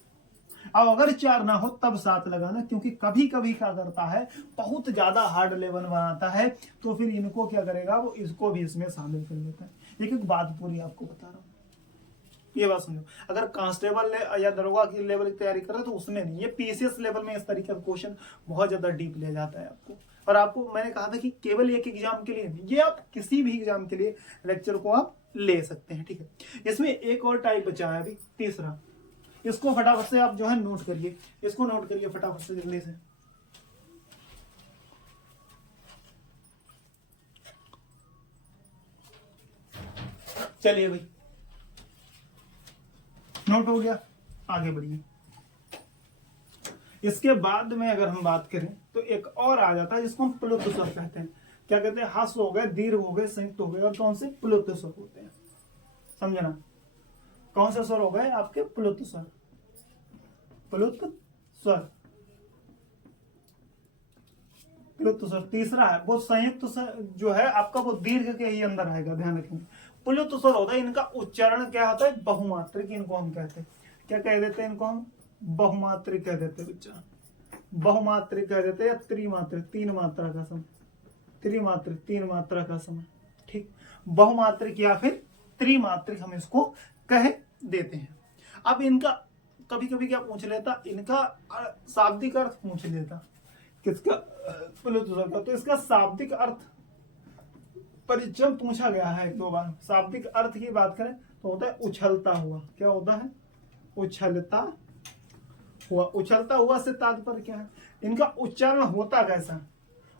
अब अगर 4 ना हो तब 7 लगाना, क्योंकि कभी कभी क्या करता है, बहुत ज्यादा हार्ड लेवल बनाता है, तो फिर इनको क्या करेगा, वो इसको भी इसमें शामिल कर लेता है। एक एक बात पूरी आपको बता रहा हूँ, ये बात समझो। अगर कांस्टेबल या दरोगा की लेवल की तैयारी कर रहे तो उसमें नहीं, ये पीसीएस लेवल में इस तरीके का क्वेश्चन बहुत ज्यादा डीप ले जाता है आपको। और आपको मैंने कहा था कि केवल एक एग्जाम के लिए नहीं, ये आप किसी भी एग्जाम के लिए लेक्चर को आप ले सकते हैं। ठीक है, इसमें एक और टाइप बचा है अभी, तीसरा। इसको फटाफट से आप जो है नोट करिए, इसको नोट करिए फटाफट से जल्दी से। चलिए भाई, नोट हो गया, आगे बढ़िए। इसके बाद में अगर हम बात करें तो एक और आ जाता है जिसको हम प्लुत स्वर कहते हैं। क्या कहते हैं? ह्रस्व हो गए, दीर्घ हो गए, संयुक्त हो गए, और कौन से? प्लुत स्वर होते हैं। समझना, कौन से स्वर हो गए आपके? प्लुत स्वर, प्लुत स्वर, प्लुत स्वर। तीसरा है वो संयुक्त स्वर, जो है आपका वो दीर्घ के ही अंदर आएगा, ध्यान रखेंगे। प्लुत स्वर होता है, इनका उच्चारण क्या होता है? बहुमात्रिक, इनको हम कहते हैं। क्या कह देते हैं इनको हम? बहुमात्रिक कह देते हैं बच्चा, बहुमात्रिक कह देते हैं, या त्रिमात्रिक, 3 मात्रा का समय, त्रिमात्रिक 3 मात्रा का समय। ठीक, बहुमात्रिक या फिर त्रिमात्रिक हम इसको कह देते हैं। अब इनका कभी कभी क्या पूछ लेता, इनका शाब्दिक अर्थ पूछ लेता, किसका? प्लुत स्वर का। तो इसका शाब्दिक अर्थ परिचय पूछा गया है 2 बार। शाब्दिक अर्थ की बात करें तो होता है उछलता हुआ। क्या होता है? उछलता हुआ। उछलता हुआ से तात्पर्य क्या है? इनका उच्चारण होता कैसा?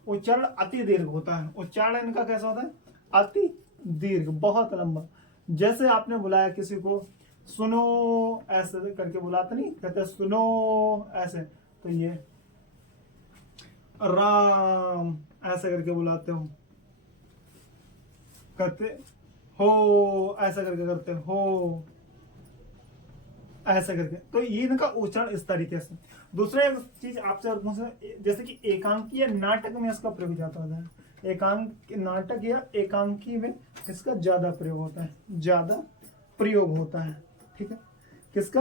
उच्चारण अति दीर्घ होता है। उच्चारण इनका कैसा होता है? अति दीर्घ, बहुत लंबा। जैसे आपने बुलाया किसी को, सुनो ऐसे करके बुलाते नहीं, कहते सुनो ऐसे, तो ये राम ऐसे करके बुलाते हो, करते हो ऐसा करके, करते हो ऐसा करके, तो ये इनका उच्चारण इस तरीके से। दूसरा एक चीज आपसे और पूछना, जैसे कि एकांकी या नाटक में इसका प्रयोग ज्यादा होता है। एकांक नाटक या एकांकी में इसका ज्यादा प्रयोग होता है, ज्यादा प्रयोग होता है। ठीक है, किसका?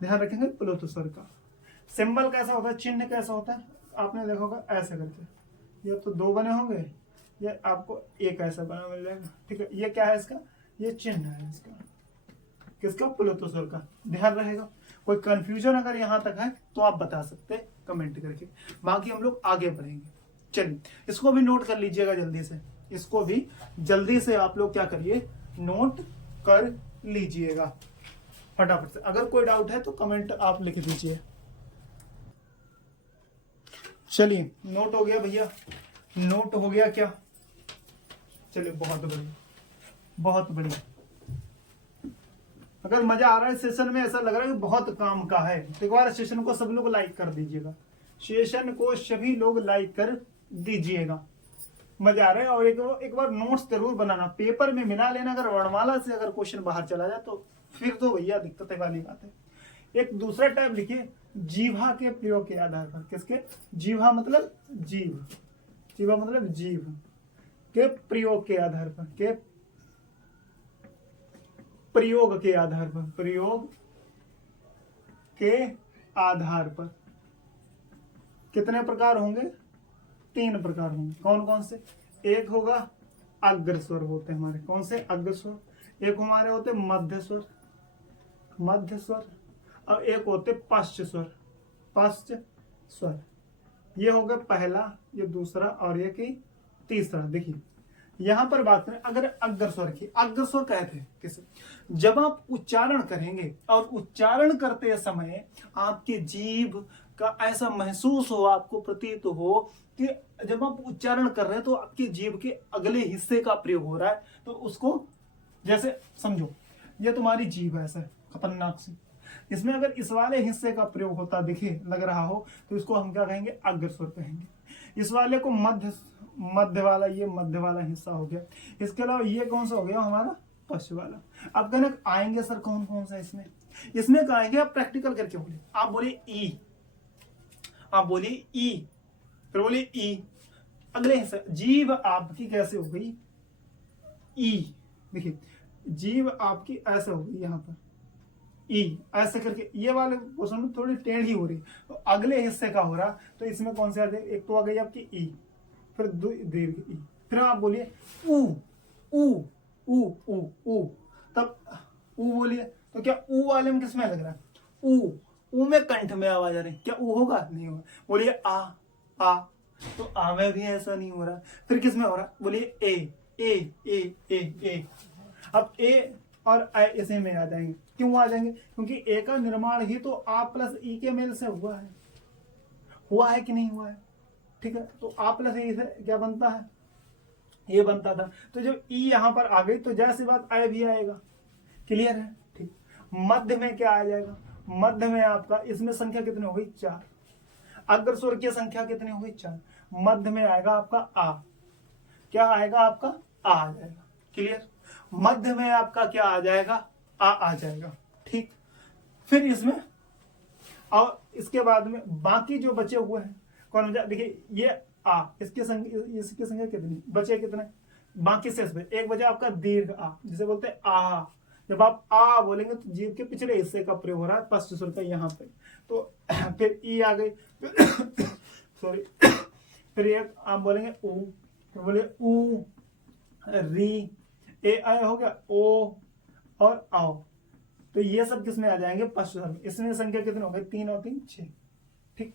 ध्यान रखेंगे, प्लुत स्वर का। सिंबल कैसा होता है, चिन्ह कैसा होता है? आपने देखा होगा ऐसे करके, ये तो 2 बने होंगे, ये आपको एक ऐसा बना मिल जाएगा। ठीक है, ये क्या है इसका? ये चिन्ह है इसका, किसका? प्लुत स्वर का। ध्यान रहेगा। कोई कंफ्यूजन अगर यहां तक है तो आप बता सकते हैं कमेंट करके, बाकी हम लोग आगे बढ़ेंगे। चलिए, इसको भी नोट कर लीजिएगा जल्दी से, इसको भी जल्दी से आप लोग क्या करिए, नोट कर लीजिएगा फटाफट से। अगर कोई डाउट है तो कमेंट आप लिख दीजिए। चलिए, नोट हो गया भैया, नोट हो गया क्या? चलिए, बहुत बढ़िया, बहुत बढ़िया। अगर मजा आ रहा है सेशन में, ऐसा लग रहा है कि बहुत काम का है, तो एक बार सेशन को सब लोग लाइक कर दीजिएगा, सेशन को सभी लोग लाइक कर दीजिएगा। मजा आ रहा है। और एक बार नोट्स जरूर बनाना, पेपर में मिला लेना। अगर वर्णमाला से अगर क्वेश्चन बाहर चला जाए तो फिर तो भैया दिक्कत वाली बात है। एक दूसरा टाइप लिखिए, जीभा के प्रयोग के आधार पर। किसके? जीभा मतलब जीभ, जीभा मतलब जीभ के प्रयोग के आधार पर, के प्रयोग के आधार पर, प्रयोग के आधार पर कितने प्रकार होंगे? 3 प्रकार होंगे। कौन कौन से? एक होगा अग्रस्वर होते हैं हमारे, कौन से? अग्रस्वर। एक हमारे होते मध्य स्वर, मध्य स्वर। और एक होते पश्च स्वर, पश्च स्वर। ये हो गया पहला, ये दूसरा, और ये की तीसरा। देखिए, यहां पर बात करें अगर अग्र स्वर की, अग्र स्वर कहते हैं किसे, जब आप उच्चारण करेंगे और उच्चारण करते समय आपकी जीभ का ऐसा महसूस हो, आपको प्रतीत हो कि जब आप उच्चारण कर रहे हैं तो आपकी जीभ के अगले हिस्से का प्रयोग हो रहा है, तो उसको जैसे समझो ये तुम्हारी जीभ है ऐसा खतरनाक सी, इसमें अगर इस वाले हिस्से का प्रयोग होता दिखे लग रहा हो तो इसको हम क्या कहेंगे, अग्र स्वर कहेंगे। इस वाले को मध्य वाला, ये मध्य वाला हिस्सा हो गया। इसके अलावा ये कौन सा हो गया हमारा, पश्च वाला। अब कहने आएंगे सर कौन कौन सा इसमें, इसमें आएंगे आप प्रैक्टिकल करके बोलिए। आप बोलिए ई, आप बोलिए ई, फिर बोलिए ई, अगले हिस्से जीभ आपकी कैसे हो गई, ई। देखिए जीभ आपकी ऐसे हो गई यहाँ पर ई, ऐसे करके ये वाले पोर्शन में थोड़ी टेढ़ी हो रही, तो अगले हिस्से का हो रहा, तो इसमें कौन से आ गए, एक तो आ गई आपकी ई, फिर दीर्घ ई, फिर आप बोलिए ऊ ऊ ऊ ऊ ऊ, तब ऊ बोलिए तो क्या ऊ वाले में किसमें लग रहा है, ऊ में कंठ में आवाज आ रही, क्या ऊ होगा, नहीं होगा। बोलिए आ, तो आ में भी ऐसा नहीं हो रहा, फिर किस में हो रहा, बोलिए ए। अब ए और आई इसी में आ जाएंगे, क्यों आ जाएंगे, क्योंकि ए का निर्माण ही तो आ प्लस ई के मेल से हुआ है कि नहीं हुआ है, ठीक है। तो आ प्लस ई से क्या बनता है, ये बनता था, तो जब ई यहां पर आ गई तो जैसी बात आई भी आएगा, क्लियर है, ठीक। मध्य में क्या आ जाएगा, मध्य में आपका इसमें संख्या कितनी हो गई, 4, अग्र स्वर की संख्या कितनी हो गई, 4, मध्य में आएगा आपका आ, क्या आएगा आपका आ जाएगा, क्लियर। मध्य में आपका क्या आ जाएगा, आ जाएगा, ठीक। फिर इसमें और इसके बाद में बाकी जो बचे हुए हैं कौन हो जाए, देखिए ये आ, इसकी संख्या कितनी बचे, कितने बाकी से इसमें एक बचा आपका दीर्घ आ, जिसे बोलते हैं आ। जब आप आ बोलेंगे तो जीभ के पिछले हिस्से का प्रयोग हो रहा है, पश्च स्वर का यहाँ पे, तो फिर ई आ गई सॉरी, फिर एक आप बोलेंगे ऊ, फिर बोले ऊ, री, ए आया हो गया, ओ और आओ, तो ये सब किसमें आ जाएंगे, पश्च स्वर में। इसमें संख्या कितनी हो गई, 3 और 3 6, ठीक,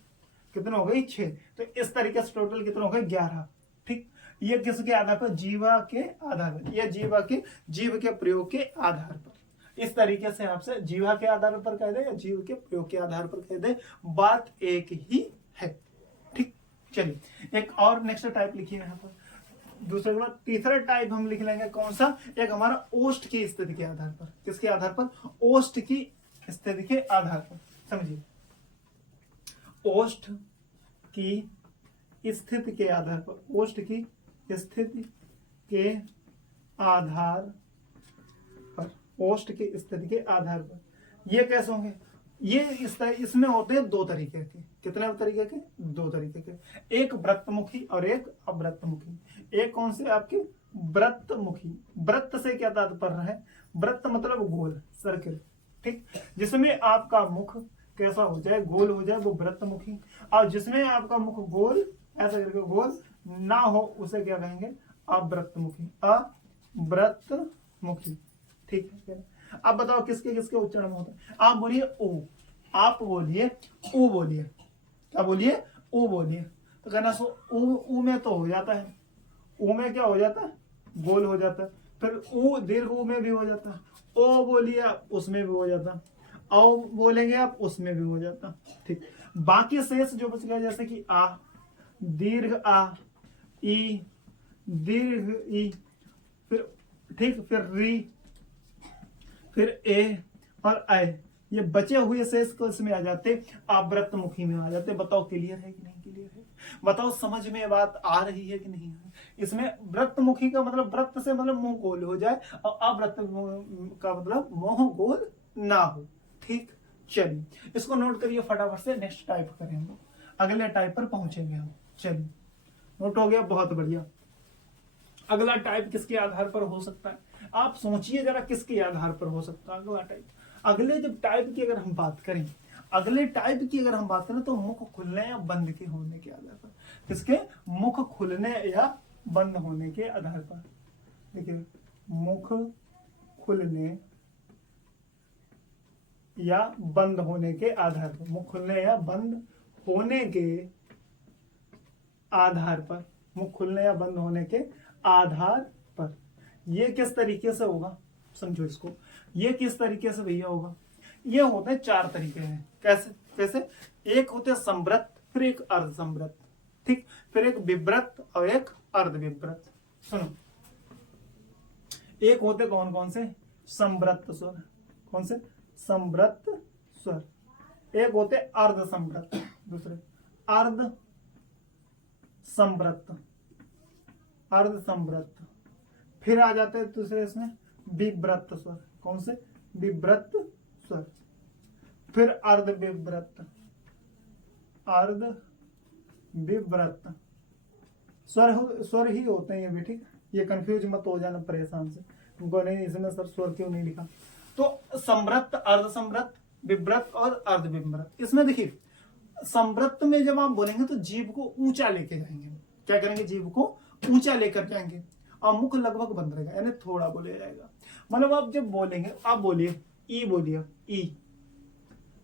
कितने हो गई 6, तो इस तरीके से टोटल कितने हो गए 11, ठीक। ये किसके आधार पर, जीवा के आधार पर, यह जीव के प्रयोग के आधार पर, इस तरीके से आपसे जीवा के आधार पर कह दे या जीव के प्रयोग के आधार पर कह दे, बात एक ही है, ठीक। चलिए एक और नेक्स्ट टाइप लिखिए यहाँ पर, दूसरे के बाद तीसरा टाइप हम लिख लेंगे कौन सा, एक हमारा ओष्ठ की स्थिति के आधार पर, किसके आधार पर, ओष्ठ की स्थिति के आधार पर, समझिए ओष्ठ की स्थिति के आधार पर, ओष्ठ की स्थिति के आधार पर, ओष्ठ की स्थिति के आधार पर ये कैसे होंगे, ये इसमें होते हैं 2 तरीके के, कितने तरीके के, 2 तरीके के, एक वृत्तमुखी और एक अवृत्तमुखी। एक कौन से आपके वृत्तमुखी, वृत्त से क्या तात्पर्य है, वृत्त मतलब गोल, सर्किल, ठीक, जिसमें आपका मुख कैसा हो जाए, गोल हो जाए, वो वृत्तमुखी। और जिसमें आपका मुख गोल ऐसा करके गोल ना हो उसे क्या कहेंगे, अवृत्तमुखी, अवृत्तमुखी, ठीक है। अब बताओ किसके किसके उच्चारण होते हैं, आप बोलिए ओ, आप बोलिए ऊ, बोलिए क्या बोलिए, ऊ बोलिए, तो कहना सो ऊ में तो हो जाता है, ऊ में क्या हो जाता है, गोल हो जाता है, फिर ऊ दीर्घ ऊ में भी हो जाता है, ओ बोलिए उसमें भी हो जाता है, औ बोलेंगे आप उसमें भी हो जाता, ठीक। बाकी शेष जो बच गया जैसे कि आ, दीर्घ आ, ई, दीर्घ ई, फिर ठीक, फिर री, फिर ए और ऐ, ये बचे हुए शेष को इसमें आ जाते, अवृत्तमुखी में आ जाते। बताओ क्लियर है कि नहीं क्लियर है, बताओ समझ में बात आ रही है कि नहीं है। इसमें वृत्तमुखी का मतलब वृत्त से मतलब मुंह गोल हो जाए और अवृत्त का मतलब मुंह गोल ना हो, ठीक। चलिए इसको नोट करिए फटाफट से, नेक्स्ट टाइप करें हम लोग, अगले टाइप पर पहुंचेंगे हम। चलिए नोट हो गया, बहुत बढ़िया। अगला टाइप किसके आधार पर हो सकता है, आप सोचिए जरा किसके आधार पर हो सकता है अगला टाइप। अगले जब टाइप की अगर हम बात करें, अगले टाइप की अगर हम बात करें तो मुख खुलने या बंद के होने के आधार पर, किसके, मुख खुलने या बंद होने के आधार पर। देखिए मुख खुलने या बंद होने के आधार पर, मुख खुलने या बंद होने के आधार पर, मुख खुलने या बंद होने के आधार ये किस तरीके से होगा, समझो इसको, ये किस तरीके से भैया होगा, ये होते हैं 4 तरीके हैं। कैसे कैसे, एक होते हैं संवृत, फिर एक अर्ध संवृत, ठीक, फिर एक विव्रत और एक अर्ध विव्रत। सुनो, एक होते कौन कौन से, संवृत स्वर, कौन से, संवृत स्वर, एक होते अर्ध संवृत, दूसरे अर्ध संवृत, अर्ध संवृत, फिर आ जाते हैं दूसरे इसमें विव्रत स्वर, कौन से, विव्रत स्वर, फिर अर्ध विव्रत, अर्ध विव्रत स्वर ही होते हैं ये भी, ठीक। ये कंफ्यूज मत हो जाना परेशान से, उनको नहीं इसमें सर स्वर क्यों नहीं लिखा। तो संवृत, अर्ध संवृत, विव्रत और अर्ध विव्रत। इसमें देखिए संवृत में जब आप बोलेंगे तो जीभ को ऊंचा लेके जाएंगे, क्या करेंगे, जीभ को ऊंचा लेकर जाएंगे और मुख लगभग बंद रहेगा, यानी थोड़ा बोला जाएगा। मतलब आप जब बोलेंगे, आप बोलिए ई, बोलिए ई,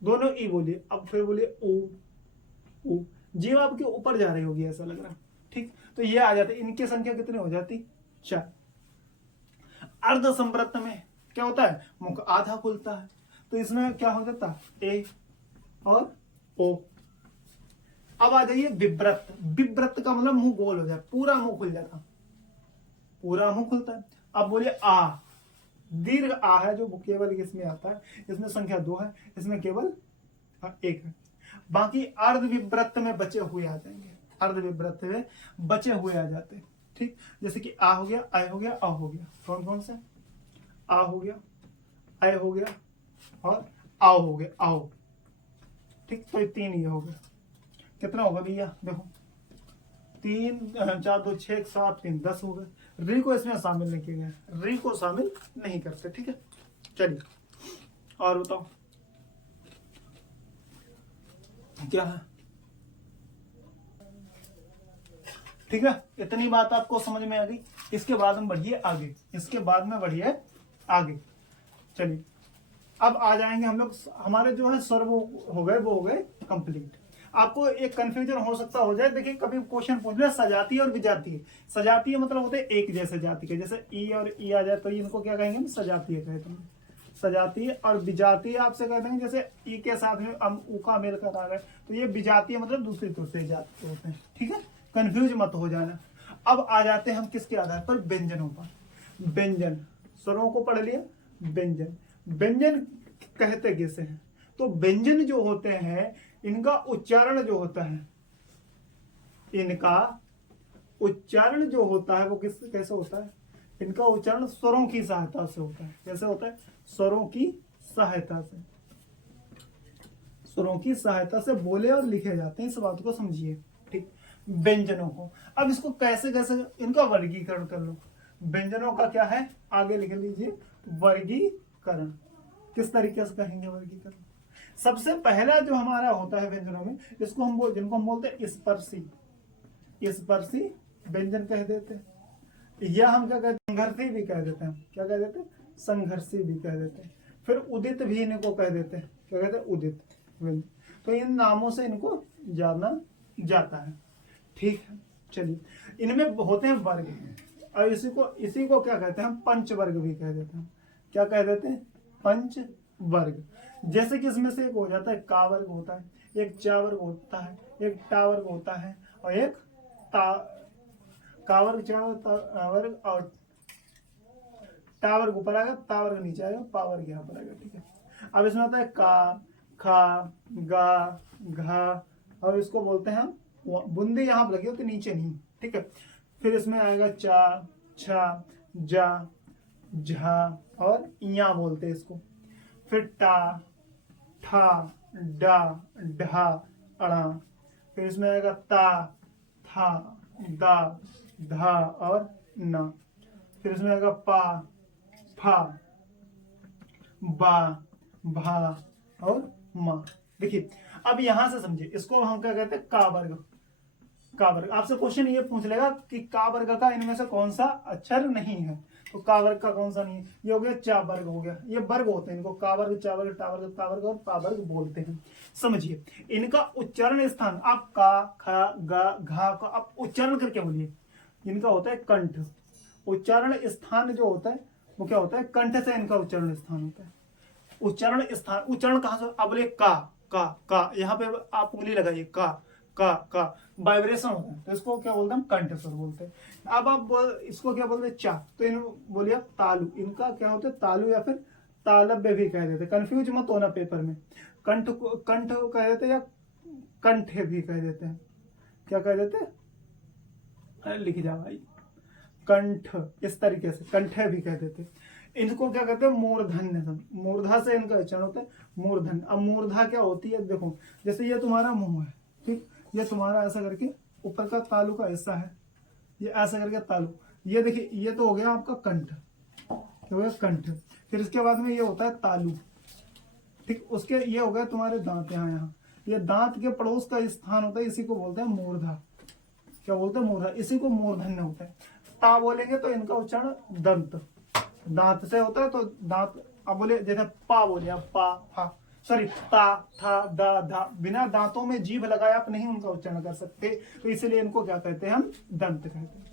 दोनों ई बोलिए, अब फिर बोलिए ओ, जीभ आपके ऊपर जा रही होगी ऐसा लग रहा, ठीक। तो ये आ जाते, इनकी संख्या कितनी हो जाती, 4। अर्ध संवृत में क्या होता है, मुख आधा खुलता है, तो इसमें क्या हो जाता, ए और ओ। अब आ जाइए विव्रत, विव्रत का मतलब मुंह गोल हो जाए, पूरा मुंह खुल जाता, पूरा मुंह खुलता है। अब बोलिए आ, दीर्घ आ है जो केवल इसमें आता है, इसमें संख्या 2 है, इसमें केवल 1 है। बाकी अर्ध विव्रत में बचे हुए आ जाएंगे, अर्ध विव्रत में बचे हुए आ जाते हैं, ठीक। जैसे कि आ हो गया, आय हो गया, आ हो गया, कौन कौन से, आ हो गया, आय हो गया और आओ हो गया, आओ, ठीक। तो ये 3 ये हो गया, कितना होगा भैया, देखो 3 4 2 6 7 3 10 हो गए। री को इसमें शामिल नहीं किए गए, री को शामिल नहीं करते, ठीक है। चलिए और बताओ क्या है, ठीक है। इतनी बात आपको समझ में आ गई। इसके बाद हम बढ़िए आगे, इसके बाद में बढ़िए आगे। चलिए अब आ जाएंगे हम लोग, हमारे जो है स्वर वो हो गए कंप्लीट। आपको एक कंफ्यूजन हो सकता हो जाए, देखिए कभी क्वेश्चन पूछ रहे सजातीय और विजातीय। सजातीय मतलब होते हैं एक जैसे जाति के, जैसे ई और ई आ जाए तो इनको क्या कहेंगे, हम सजातीय कहते हैं, सजातीय। और विजातीय आपसे कहते हैं जैसे ई के साथ में हम ऊ का मेल कर आ गए, तो ये विजातीय मतलब दूसरी जाति के होते हैं, ठीक है। कंफ्यूज मत हो जाना। अब आ जाते हैं हम किसके आधार पर, व्यंजनों पर। व्यंजन, स्वरों को पढ़ लिया, व्यंजन, व्यंजन कहते किसे हैं, तो व्यंजन जो होते हैं इनका उच्चारण जो होता है, इनका उच्चारण जो होता है वो कैसे होता है, इनका उच्चारण स्वरों की सहायता से होता है। कैसे होता है, स्वरों की सहायता से, स्वरों की सहायता से बोले और लिखे जाते हैं, इस बात को समझिए, ठीक। व्यंजनों को अब इसको कैसे कैसे इनका वर्गीकरण कर लो। व्यंजनों का क्या है, आगे लिख लीजिए, वर्गीकरण। किस तरीके से कहेंगे वर्गीकरण, सबसे पहला जो हमारा होता है व्यंजनों में, इसको हम जिनको हम बोलते हैं स्पर्शी, स्पर्शी व्यंजन कह देते हैं, या हम क्या कहते हैं, संघर्षी भी कह देते हैं। क्या कह देते हैं, संघर्षी भी कह देते हैं। फिर उदित भी इनको कह देते हैं, क्या कहते हैं, उदित व्यंजन। तो इन नामों से इनको जाना जाता है, ठीक है। चलिए इनमें होते हैं वर्ग, और इसी को क्या कहते हैं, हम पंचवर्ग भी कह देते हैं। क्या कह देते हैं, पंच वर्ग। जैसे कि इसमें से एक हो जाता है का वर्ग होता है, एक चा वर्ग होता है, एक टा वर्ग होता है, और एक का वर्ग, चा वर्ग और टा वर्ग ऊपर आएगा, ता वर्ग नीचे आएगा, पा वर्ग यहाँ पर आएगा, ठीक है। अब इसमें आता है का, खा, गा, घा, और इसको बोलते हैं हम बूंदे यहाँ पर लगी होती, नीचे नहीं, ठीक है। फिर इसमें आएगा चा, छा, जा, झा और या बोलते हैं इसको। फिर टा, ठा, डा, ढा, अड़ा। फिर इसमें आएगा ता, था, दा, धा और ना। फिर इसमें आएगा पा, फा, बा, भा और मा। देखिए अब यहां से समझिए, इसको हम क्या कहते हैं, का वर्ग। का वर्ग, आपसे क्वेश्चन ये पूछ लेगा कि का वर्ग का इनमें से कौन सा अक्षर नहीं है, तो का वर्ग का कौन सा नहीं है, ये हो गया चा वर्ग हो गया। ये वर्ग होते हैं, इनको का वर्ग, चा वर्ग, टा वर्ग, ता वर्ग और पा वर्ग बोलते हैं। समझिए इनका उच्चारण स्थान, आप का, खा, गा, घा का आप उच्चारण करके बोलिए, इनका होता है कंठ, उच्चारण स्थान जो होता है वो क्या होता है, कंठ से इनका उच्चारण स्थान होता है। उच्चारण स्थान, उच्चारण कहाँ से, अब बोले का, यहाँ पे आप उंगली लगाइए, का वाइब्रेशन होता है, तो इसको क्या बोलते हैं, हम कंठ स्वर बोलते हैं। अब आप इसको क्या बोलते हैं, चा, तो इन बोलिए आप तालु, इनका क्या होता है, तालु या फिर तालव्य भी कह देते, कंफ्यूज मत होना पेपर में। कंठ कह देते या कंठे भी कह देते हैं, क्या कह देते हैं, अरे लिख जा भाई, कंठ, इस तरीके से कंठे भी कह देते हैं। इनको क्या कहते हैं, मूर्धन्य, मूर्धा से इनका उच्चारण होता है मूर्धन्य। अब मूर्धा क्या होती है, देखो जैसे ये तुम्हारा मुंह है, ठीक, ये तुम्हारा ऐसा करके ऊपर का तालु का हिस्सा है, ये ऐसा करके तालु, ये देखिए ये तो हो गया आपका कंठ, क्या हो गया कंठ। फिर इसके बाद में ये होता है तालु, ठीक, उसके ये हो गया तुम्हारे दांत, यहाँ ये दांत के पड़ोस का स्थान होता है, इसी को बोलते हैं मूर्धा, क्या बोलते हैं, मूर्धा, इसी को मूर्धन्य होता है। ता बोलेंगे तो इनका उच्चारण दंत, दांत से होता है, तो दांत, अब बोले जैसे पा बोले आप, पा फा, सॉरी ता था दा धा, बिना दांतों में जीभ लगाए आप नहीं उनका उच्चारण कर सकते, तो इसलिए इनको क्या कहते हैं, हम दंत कहते हैं।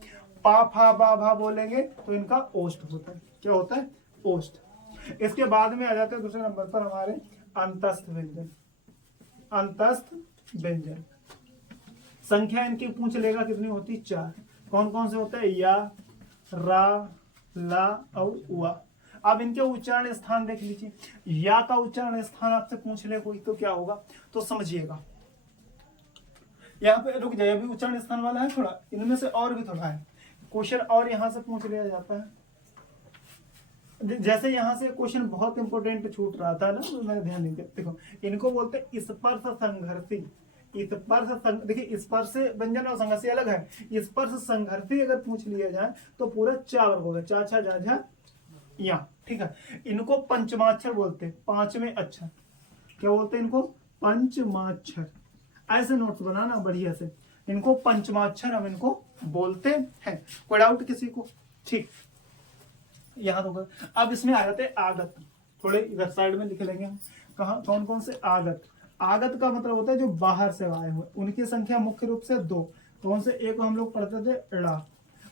पा फा बा भा बोलेंगे तो इनका ओष्ठ होता है, क्या होता है, ओष्ठ। इसके बाद में आ जाते हैं दूसरे नंबर पर हमारे अंतस्थ व्यंजन। अंतस्थ व्यंजन संख्या इनकी पूछ लेगा कितनी होती, 4। कौन कौन से होते हैं, या, रा, ला और वा। अब इनके उच्चारण स्थान देख लीजिए, या का उच्चारण स्थान आपसे पूछ ले कोई तो क्या होगा, तो समझिएगा, यहाँ पे रुक जाइए, अभी उच्चारण स्थान वाला है थोड़ा, इनमें से और भी थोड़ा है क्वेश्चन, और यहाँ से पूछ लिया जाता है। जैसे यहाँ से क्वेश्चन बहुत इंपॉर्टेंट छूट रहा था ना, तो मैंने ध्यान नहीं दिया। देखो इनको बोलते हैं स्पर्श संघर्षी, देखिए स्पर्श व्यंजन और संघर्षी अलग है। स्पर्श संघर्षी अगर पूछ लिया जाए तो पूरा 4 वर्ग होगा, चा छा जा झा या, ठीक है। इनको पंचमाक्षर बोलते हैं, 5वें अक्षर, क्या बोलते हैं इनको, पंचमाक्षर। ऐसे नोट्स बनाना बढ़िया से, इनको पंचमाक्षर हम इनको बोलते हैं। कोई डाउट किसी को, ठीक, यहाँ तो। अब इसमें आ जाते हैं आगत, थोड़े इधर साइड में लिख लेंगे हम, कहा कौन कौन से आगत। आगत का मतलब होता है जो बाहर से आए हुए, उनकी संख्या मुख्य रूप से 2। कौन से, एक हम लोग पढ़ते थे ड़ा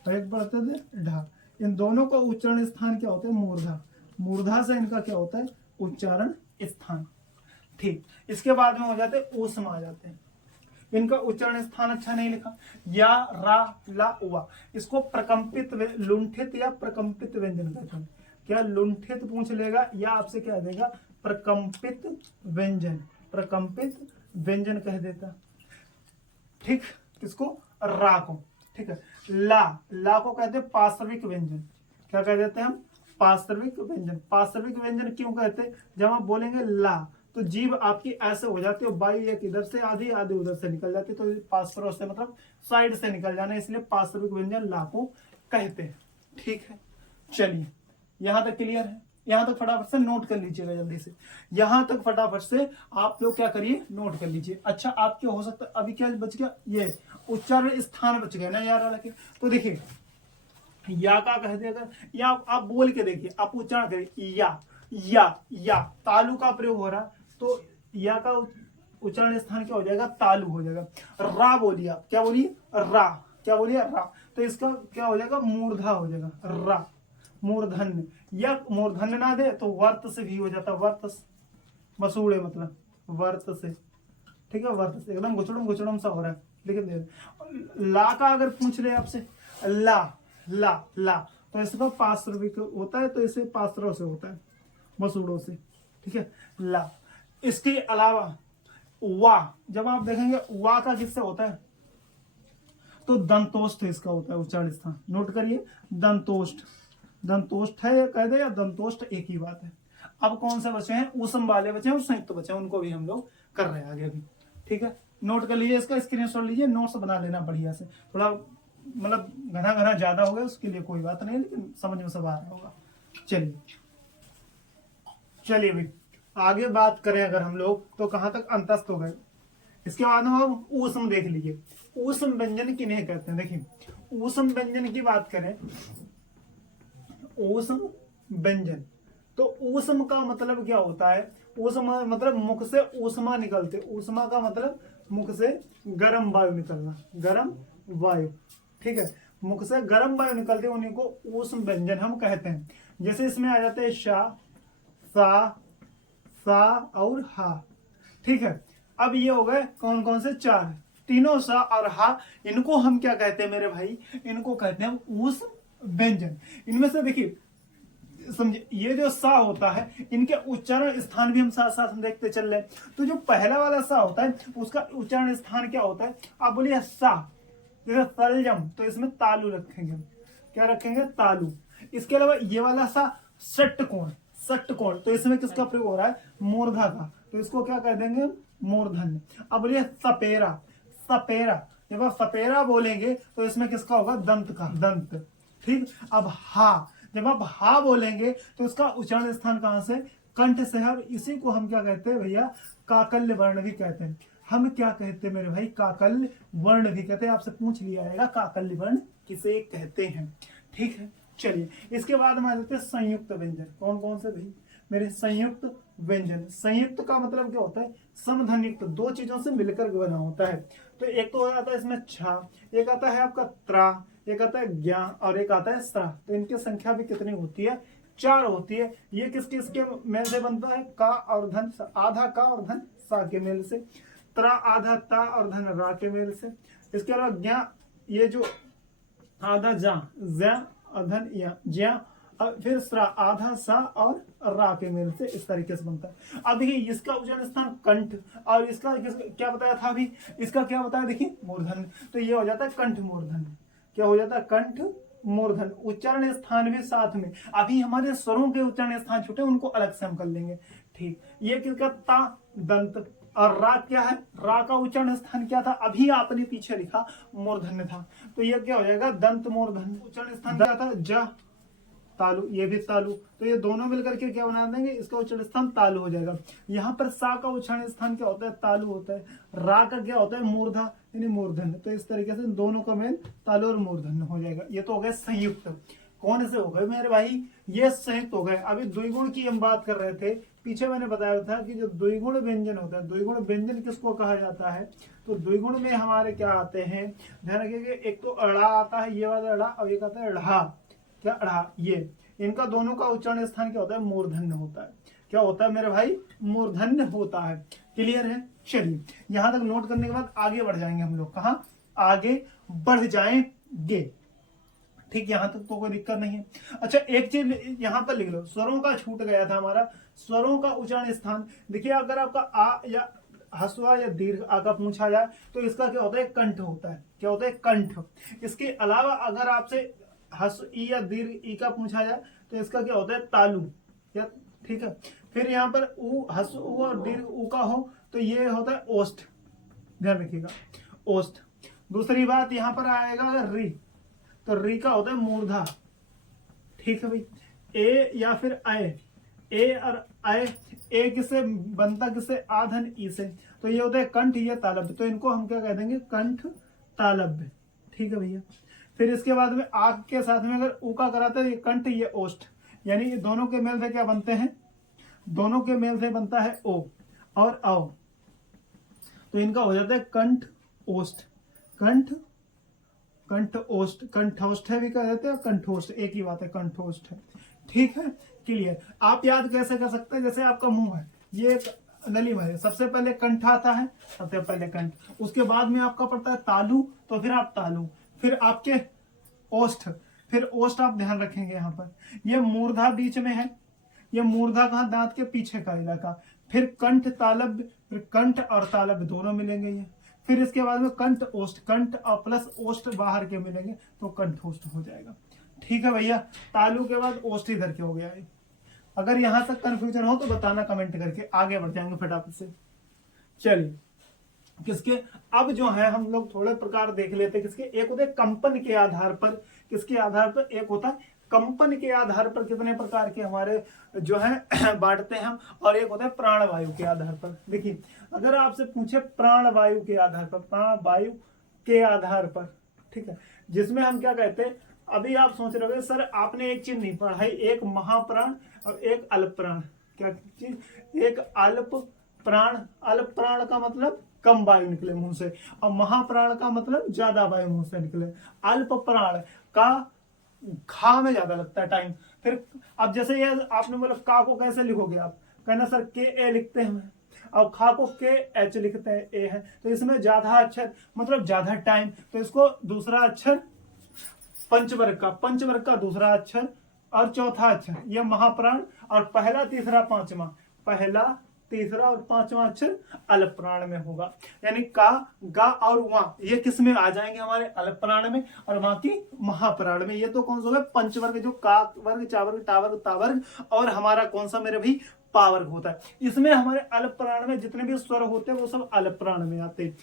और एक पढ़ते थे ढा, इन दोनों का उच्चारण स्थान क्या होता है, मूर्धा। मूर्धा से इनका क्या होता है, उच्चारण स्थान, ठीक। इसके बाद में हो जाते हैं ऊष्म आ जाते हैं, इनका उच्चारण स्थान अच्छा नहीं लिखा, या, रा, ला, वा, इसको प्रकंपित लुंठित या प्रकंपित व्यंजन कहते हैं। क्या लुंठित पूछ लेगा या आपसे क्या देगा, प्रकंपित व्यंजन, प्रकंपित व्यंजन कह देता, ठीक। किसको, रा को, ठीक है। ला को कहते हैं पार्श्विक व्यंजन, क्या कह देते हैं हम, पार्श्विक व्यंजन। पार्श्विक व्यंजन क्यों कहते हैं, जब आप बोलेंगे ला तो जीभ आपकी ऐसे हो जाती है, वायु एक इधर से आधी आधी उधर से निकल जाती है, तो पार्श्व से मतलब साइड से निकल जाना, इसलिए पार्श्विक व्यंजन ला को कहते हैं, ठीक है। चलिए यहां तक क्लियर है, यहां तक फटाफट से नोट कर लीजिएगा जल्दी से, यहां तक फटाफट से आप लोग क्या करिए, नोट कर लीजिए। अच्छा आपके हो सकता है अभी क्या बच गया, ये उच्चारण स्थान बच गया ना यार अलग, तो देखिए या का कह दिया, या आप बोल के देखिए, आप उच्चारण करिए, या तालु का प्रयोग हो रहा, तो या का उच्चारण स्थान क्या हो जाएगा, तालु हो जाएगा। रा बोलिए आप, क्या बोलिए, रा, क्या बोलिए, रा, तो इसका क्या हो जाएगा, मूर्धा हो जाएगा, रा, मूर्धन्य। या मूर्धन्य ना दे तो वर्त से भी हो जाता, वर्त, मसूड़े मतलब वर्त से, ठीक है, वर्त से, एकदम गुचड़म सा हो रहा है, लेकिन ला का अगर पूछ ले आपसे, ला तो इसका पार्श्विक होता है, तो इसे पार्श्व से होता है, मसूड़ों से, ठीक है, ला। इसके अलावा वा, जब आप देखेंगे वा का किससे होता है, तो दंतोष्ठ इसका होता है उच्चारण स्थान, नोट करिए, दंतोष्ठ, दंतोष्ठ है कह दे या दंतोष्ठ एक ही बात है। अब कौन से बचे हैं, ऊष्म वाले बचे हैं और संयुक्त बचे हैं, उनको भी हम लोग कर रहे हैं आगे भी, ठीक है। नोट कर लीजिए, इसका स्क्रीनशॉट लीजिए, नोट्स बना लेना बढ़िया से, थोड़ा मतलब घना ज्यादा हो गया उसके लिए कोई बात नहीं, लेकिन समझ में सब आ रहा होगा। चलिए भाई आगे बात करें अगर हम लोग, तो कहां तक, अंतस्थ हो गए। इसके बाद हम ऊष्म देख लीजिए, ऊष्म व्यंजन किन्हें कहते हैं। देखिए ऊष्म व्यंजन की बात करें, ऊष्म व्यंजन, तो ऊष्म का मतलब क्या होता है, ऊष्मा मतलब मुख से ऊष्मा निकलते, ऊष्मा का मतलब मुख से गर्म वायु निकलना, गर्म वायु, ठीक है। मुख से गर्म वायु निकलती है उन्हीं को ऊष्म व्यंजन हम कहते हैं। जैसे इसमें आ जाते हैं शा, सा और हा। ठीक है, अब ये हो गए कौन कौन से? चार। तीनों सा और हा, इनको हम क्या कहते हैं मेरे भाई? इनको कहते हैं ऊष्म व्यंजन। इनमें से देखिए समझे, ये जो सा होता है इनके उच्चारण स्थान भी हम साथ साथ देखते चल रहे। तो जो पहला वाला सा होता है उसका उच्चारण स्थान क्या होता है? आप बोलिए सा, जैसे सलजम, तो इसमें तालु रखेंगे। क्या रखेंगे? तालु। इसके अलावा ये वाला सा षट्कोण, षट्कोण, तो इसमें किसका प्रयोग हो रहा है? मूर्धा का, तो इसको क्या कह देंगे? मूर्धन्य। अब बोलिए सपेरा, सपेरा, जब आप सपेरा बोलेंगे तो इसमें किसका होगा? दंत का, दंत। ठीक। अब हा, जब आप हा बोलेंगे तो इसका उच्चारण स्थान कहां से? कंठ से है। और इसी को हम क्या कहते हैं भैया? काकल्य वर्ण भी कहते हैं। हम क्या कहते हैं मेरे भाई? काकल्य वर्ण भी कहते हैं। आपसे पूछ लिया जाएगा काकल्य वर्ण किसे कहते हैं। ठीक है, चलिए इसके बाद हम आ जाते हैं संयुक्त व्यंजन। कौन कौन से भाई मेरे? संयुक्त व्यंजन। संयुक्त का मतलब क्या होता है? समधनयुक्त, दो चीजों से मिलकर बना होता है। तो एक तो आता है इसमें छा, एक आता है आपका त्रा, एक आता है ज्ञा और एक आता है स्रा। तो इनकी संख्या भी कितनी होती है? चार होती है। ये किस किसके मेल से बनता है? का और धन, आधा का और धन सा के मेल से। त्रा आधा ता और धन रा के मेल से। इसके अलावा ज्ञा, ये जो आधा जा, ज्या और धन या, ज्या, और फिर स्रा आधा सा और रा के मेल से, इस तरीके से बनता है। अब देखिए इसका उच्चारण स्थान कंठ, और इसका क्या बताया था अभी? इसका क्या बताया? देखिए मूर्धन। तो ये हो जाता है कंठ मूर्धन। क्या हो जाता है? कंठ मूर्धन। उच्चारण स्थान भी साथ में। अभी हमारे स्वरों के उच्चारण स्थान छूटे, उनको अलग से हम कर लेंगे। ठीक, ये किसका? ता, दंत। और रा क्या है? रा का उच्चारण स्थान क्या था? अभी आपने पीछे लिखा मूर्धन्य था, तो ये क्या हो जाएगा? दंत मूर्धन्य। उच्चारण स्थान क्या था? जा, तालु, ये भी तालु। तो ये दोनों मिलकर के क्या बना देंगे? इसका उच्चारण स्थान तालु हो जाएगा। यहाँ पर सा का उच्चारण स्थान क्या होता है? तालु होता है। रा का क्या होता है? मूर्धा यानी मूर्धन्य। तो इस तरीके से दोनों का मेल तालु और मूर्धन्य हो जाएगा। ये तो हो गए संयुक्त। कौन से हो गए मेरे भाई? ये संयुक्त हो गए। अभी द्विगुण की हम बात कर रहे थे। पीछे मैंने बताया था कि जो द्विगुण व्यंजन होता है, द्विगुण व्यंजन किसको कहा जाता है? तो द्विगुण में हमारे क्या आते हैं? ध्यान रखिएगा, एक तो अड़ा आता है, ये वाला अड़ा, और एक आता है अढ़ा। क्या? अढ़ा। ये इनका दोनों का उच्चारण स्थान क्या होता है? मूर्धन्य होता है। क्या होता है मेरे भाई? मूर्धन्य होता है। क्लियर है? चलिए यहां तक नोट करने के बाद आगे बढ़ जाएंगे हम लोग। कहां आगे बढ़ जाएंगे? ठीक, यहां तक तो कोई दिक्कत नहीं है। अच्छा, एक चीज यहां पर लिख लो, स्वरों का छूट गया था हमारा। स्वरों का उच्चारण स्थान देखिए, अगर आपका आ या हसवा या दीर्घ आ का पूछा जाए तो इसका क्या होता है? कंठ होता है। क्या होता है? कंठ। इसके अलावा अगर आपसे हस ई या दीर्घ ई का पूछा जाए तो इसका क्या होता है? तालु। या ठीक है, फिर यहाँ पर ऊ, हस ऊ और दीर्घ ऊ का हो तो ये होता है ओष्ठ। ध्यान रखिएगा, ओष्ठ। दूसरी बात यहाँ पर आएगा अगर री, तो री का होता है मूर्धा। ठीक है भाई। ए या फिर आय, ए और आय, ए किससे बनता? किससे? आधन ई से। तो ये होता है कंठ, ये तालब्य। तो इनको हम क्या कह देंगे? कंठ तालब्य। ठीक है भैया। फिर इसके बाद में आग के साथ में अगर ऊ का कराते हैं, ये कंठ, ये ओष्ठ, यानी दोनों के मेल से क्या बनते हैं? दोनों के मेल से बनता है ओ और औ। तो इनका हो जाता है कंठ ओष्ठ। कंठ, कंठ ओष्ठ, कंठोष्ठ है भी कह देते हैं, कंठोष्ठ एक ही बात है, कंठोष्ठ है। ठीक है, क्लियर। आप याद कैसे कर सकते हैं? जैसे आपका मुंह है, ये एक नली में है, सबसे पहले कंठ आता है, सबसे पहले कंठ, उसके बाद में आपका पड़ता है तालु, तो फिर आप तालु, फिर आपके ओष्ठ, फिर ओष्ठ आप ध्यान रखेंगे यहाँ पर, ये मूर्धा बीच में है, ये मूर्धा कहाँ? दांत के पीछे का इलाका, फिर कंठ तालब्य, फिर कंठ और तालब्य दोनों मिलेंगे ये, फिर इसके बाद में कंठ ओष्ठ, कंठ और प्लस ओष्ठ बाहर के मिलेंगे तो कंठोष्ठ हो जाएगा। ठीक है भैया, तालु के बाद ओष्ठ इधर के हो गया है। अगर यहां तक कंफ्यूजन हो तो बताना कमेंट करके, आगे बढ़ जाएंगे फटाफट से। चलिए किसके अब जो है हम लोग थोड़े प्रकार देख लेते हैं किसके। एक होते हैं कंपन के आधार पर, किसके आधार पर? एक होता है कंपन के आधार पर, कितने प्रकार के हमारे जो है बांटते हैं हम, और एक होता है प्राणवायु के आधार पर। देखिए अगर आपसे पूछे प्राणवायु के आधार पर, प्राणवायु के आधार पर, ठीक है, जिसमें हम क्या कहते हैं, अभी आप सोच रहे हो सर आपने एक चीज नहीं पढ़ाई, एक महाप्राण और एक अल्प प्राण। क्या चीज? एक अल्प प्राण, अल्प प्राण का मतलब कम वायु निकले मुंह से, और महाप्राण का मतलब ज्यादा वायु मुंह से निकले। अल्प प्राण का खा में ज्यादा लगता है टाइम। फिर अब जैसे ये आपने बोला का को कैसे लिखोगे आप, कहना सर के ए लिखते हैं, और खा को के एच लिखते हैं, ए है, तो इसमें ज्यादा अक्षर मतलब ज्यादा टाइम, तो इसको दूसरा अक्षर पंचवर्ग का दूसरा अक्षर और चौथा अक्षर यह महाप्राण, और पहला तीसरा पांचवा, पहला तीसरा और पांचवा अक्षर अल्प प्राण में होगा। यानी का, गा और वा ये किस में आ जाएंगे, हमारे अल्प प्राण में, और बाकी महाप्राण में। ये तो कौन सा होगा, पंचवर्ग, जो का वर्ग, चा वर्ग, टा वर्ग, ता वर्ग, और हमारा कौन सा मेरे भाई पावर्ग होता है। इसमें हमारे अल्प प्राण में जितने भी स्वर होते हैं वो सब अल्प प्राण में आते हैं।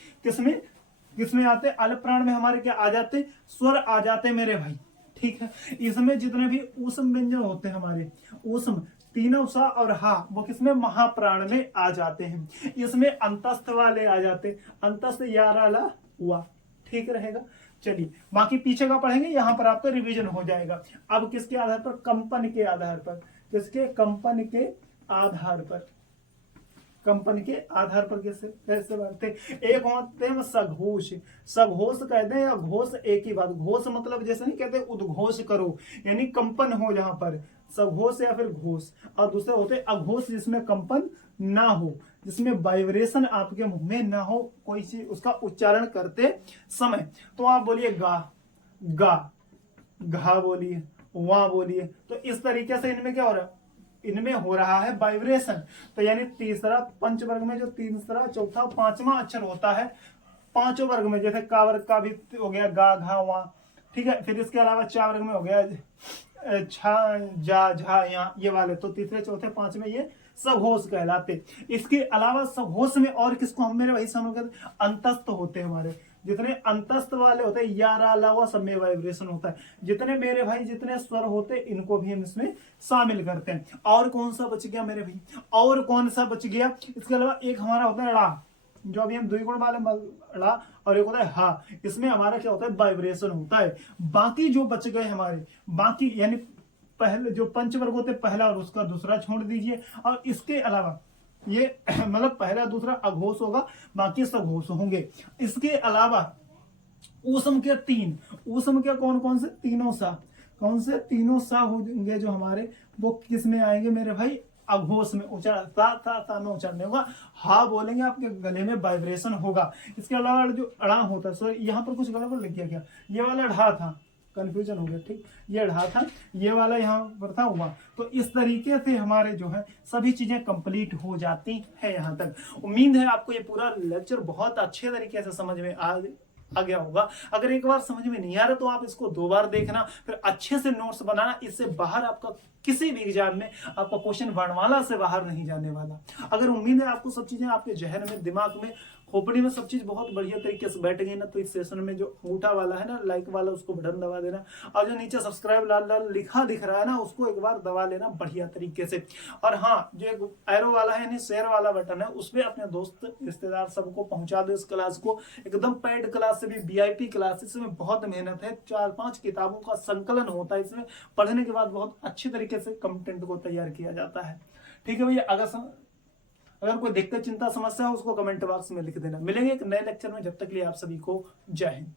किसमें आते, अल्प प्राण में हमारे क्या आ जाते, स्वर आ जाते मेरे भाई, ठीक है। इसमें जितने भी ऊष्म व्यंजन होते हैं हमारे, ऊष्म तीनों सा और हा, वो किसमें, महाप्राण में आ जाते हैं। इसमें अंतस्थ वाले आ जाते, अंतस्थ यारा हुआ, ठीक रहेगा। चलिए बाकी पीछे का पढ़ेंगे, यहाँ पर आपका रिवीजन हो जाएगा। अब किसके आधार पर, कंपन के आधार पर, किसके, कंपन के आधार पर, कंपन के आधार पर कैसे बढ़ते। एक होते हैं सघोष, सघोष कहते हैं, या घोष एक ही बात। घोष मतलब जैसे नहीं कहते उद्घोष करो, यानी कंपन हो जहां पर, सघोष या फिर घोष। और दूसरे होते हैं अघोष, जिसमें कंपन ना हो, जिसमें वाइब्रेशन आपके मुंह में ना हो कोई चीज उसका उच्चारण करते समय। तो आप बोलिए गा, गा, घा बोलिए, वहां बोलिए, तो इस तरीके से इनमें क्या हो रहा है, इनमें हो रहा है वाइब्रेशन। तो यानी तीसरा पंचवर्ग में जो तीसरा चौथा पांचवा अक्षर होता है, पांचों वर्ग में जैसे का वर्ग का भी हो गया गा, घा, वा, ठीक है। फिर इसके अलावा चा वर्ग में हो गया छा, जा, झा, या, ये वाले, तो तीसरे चौथे पांचवें ये सघोष कहलाते। इसके अलावा सघोष में और किसको हम मेरे भाई समझ कहते, अंतस्थ होते हैं हमारे, जितने अंतस्थ वाले होते हैं यारा अलावा सब में वाइब्रेशन होता है। जितने मेरे भाई जितने स्वर होते हैं इनको भी हम इसमें शामिल करते हैं। और कौन सा बच गया मेरे भाई, और कौन सा बच गया, इसके अलावा एक हमारा होता है ड़ा, जो अभी हम द्विगुण वाले ड़ा, और एक होता है हा, इसमें हमारा क्या होता है, वाइब्रेशन होता है। बाकी जो बच गए हमारे, बाकी यानी पहले जो पंचवर्ग होते पहला और उसका दूसरा छोड़ दीजिए, और इसके अलावा ये मतलब पहला दूसरा अघोष होगा, बाकी सघोष होंगे। इसके अलावा ऊष्म के तीन, ऊष्म के कौन कौन से, तीनों सा, कौन से, तीनों सा होंगे जो हमारे, वो किस में आएंगे मेरे भाई, अघोष में। उच्चारण ता में उच्चारण होगा, हा बोलेंगे आपके गले में वाइब्रेशन होगा। इसके अलावा जो अड़ा होता है, सॉरी यहाँ पर कुछ गड़बड़ लिख गया क्या, ये वाला ढा था, कंफ्यूजन हो गया, ठीक, ये ढा था, ये वाला यहाँ पर था हुआ। तो इस तरीके से हमारे जो है सभी चीजें कंप्लीट हो जाती है यहाँ तक। उम्मीद है आपको ये पूरा लेक्चर बहुत अच्छे तरीके से समझ में आ गया होगा। अगर एक बार समझ में नहीं आ रहा तो आप इसको 2 बार देखना, फिर अच्छे से नोट्स बनाना। इससे बाहर आपका किसी भी एग्जाम में आपका क्वेश्चन वर्णमाला से बाहर नहीं जाने वाला। अगर उम्मीद है आपको सब चीजें आपके जहन में, दिमाग में, खोपड़ी में सब चीज बहुत बढ़िया तरीके से बैठ गई ना, तो इस सेशन में जो अंगूठा वाला है ना, लाइक वाला, उसको बटन दबा देना, और जो नीचे सब्सक्राइब लाल लाल लिखा दिख रहा है ना, उसको एक बार दबा लेना बढ़िया तरीके से। और हाँ, जो एक एरो वाला है यानी शेयर वाला बटन है, उसमें अपने दोस्त रिश्तेदार सबको पहुंचा दो इस क्लास को। एकदम पेड क्लास से भी VIP क्लास, इसमें बहुत मेहनत है, 4-5 किताबों का संकलन होता है इसमें, पढ़ने के बाद बहुत अच्छी तरीके से कंटेंट को तैयार किया जाता है। ठीक है भैया, अगर कोई दिक्कत, चिंता, समस्या हो उसको कमेंट बॉक्स में लिख देना। मिलेंगे एक नए लेक्चर में, जब तक के लिए आप सभी को जय हिंद।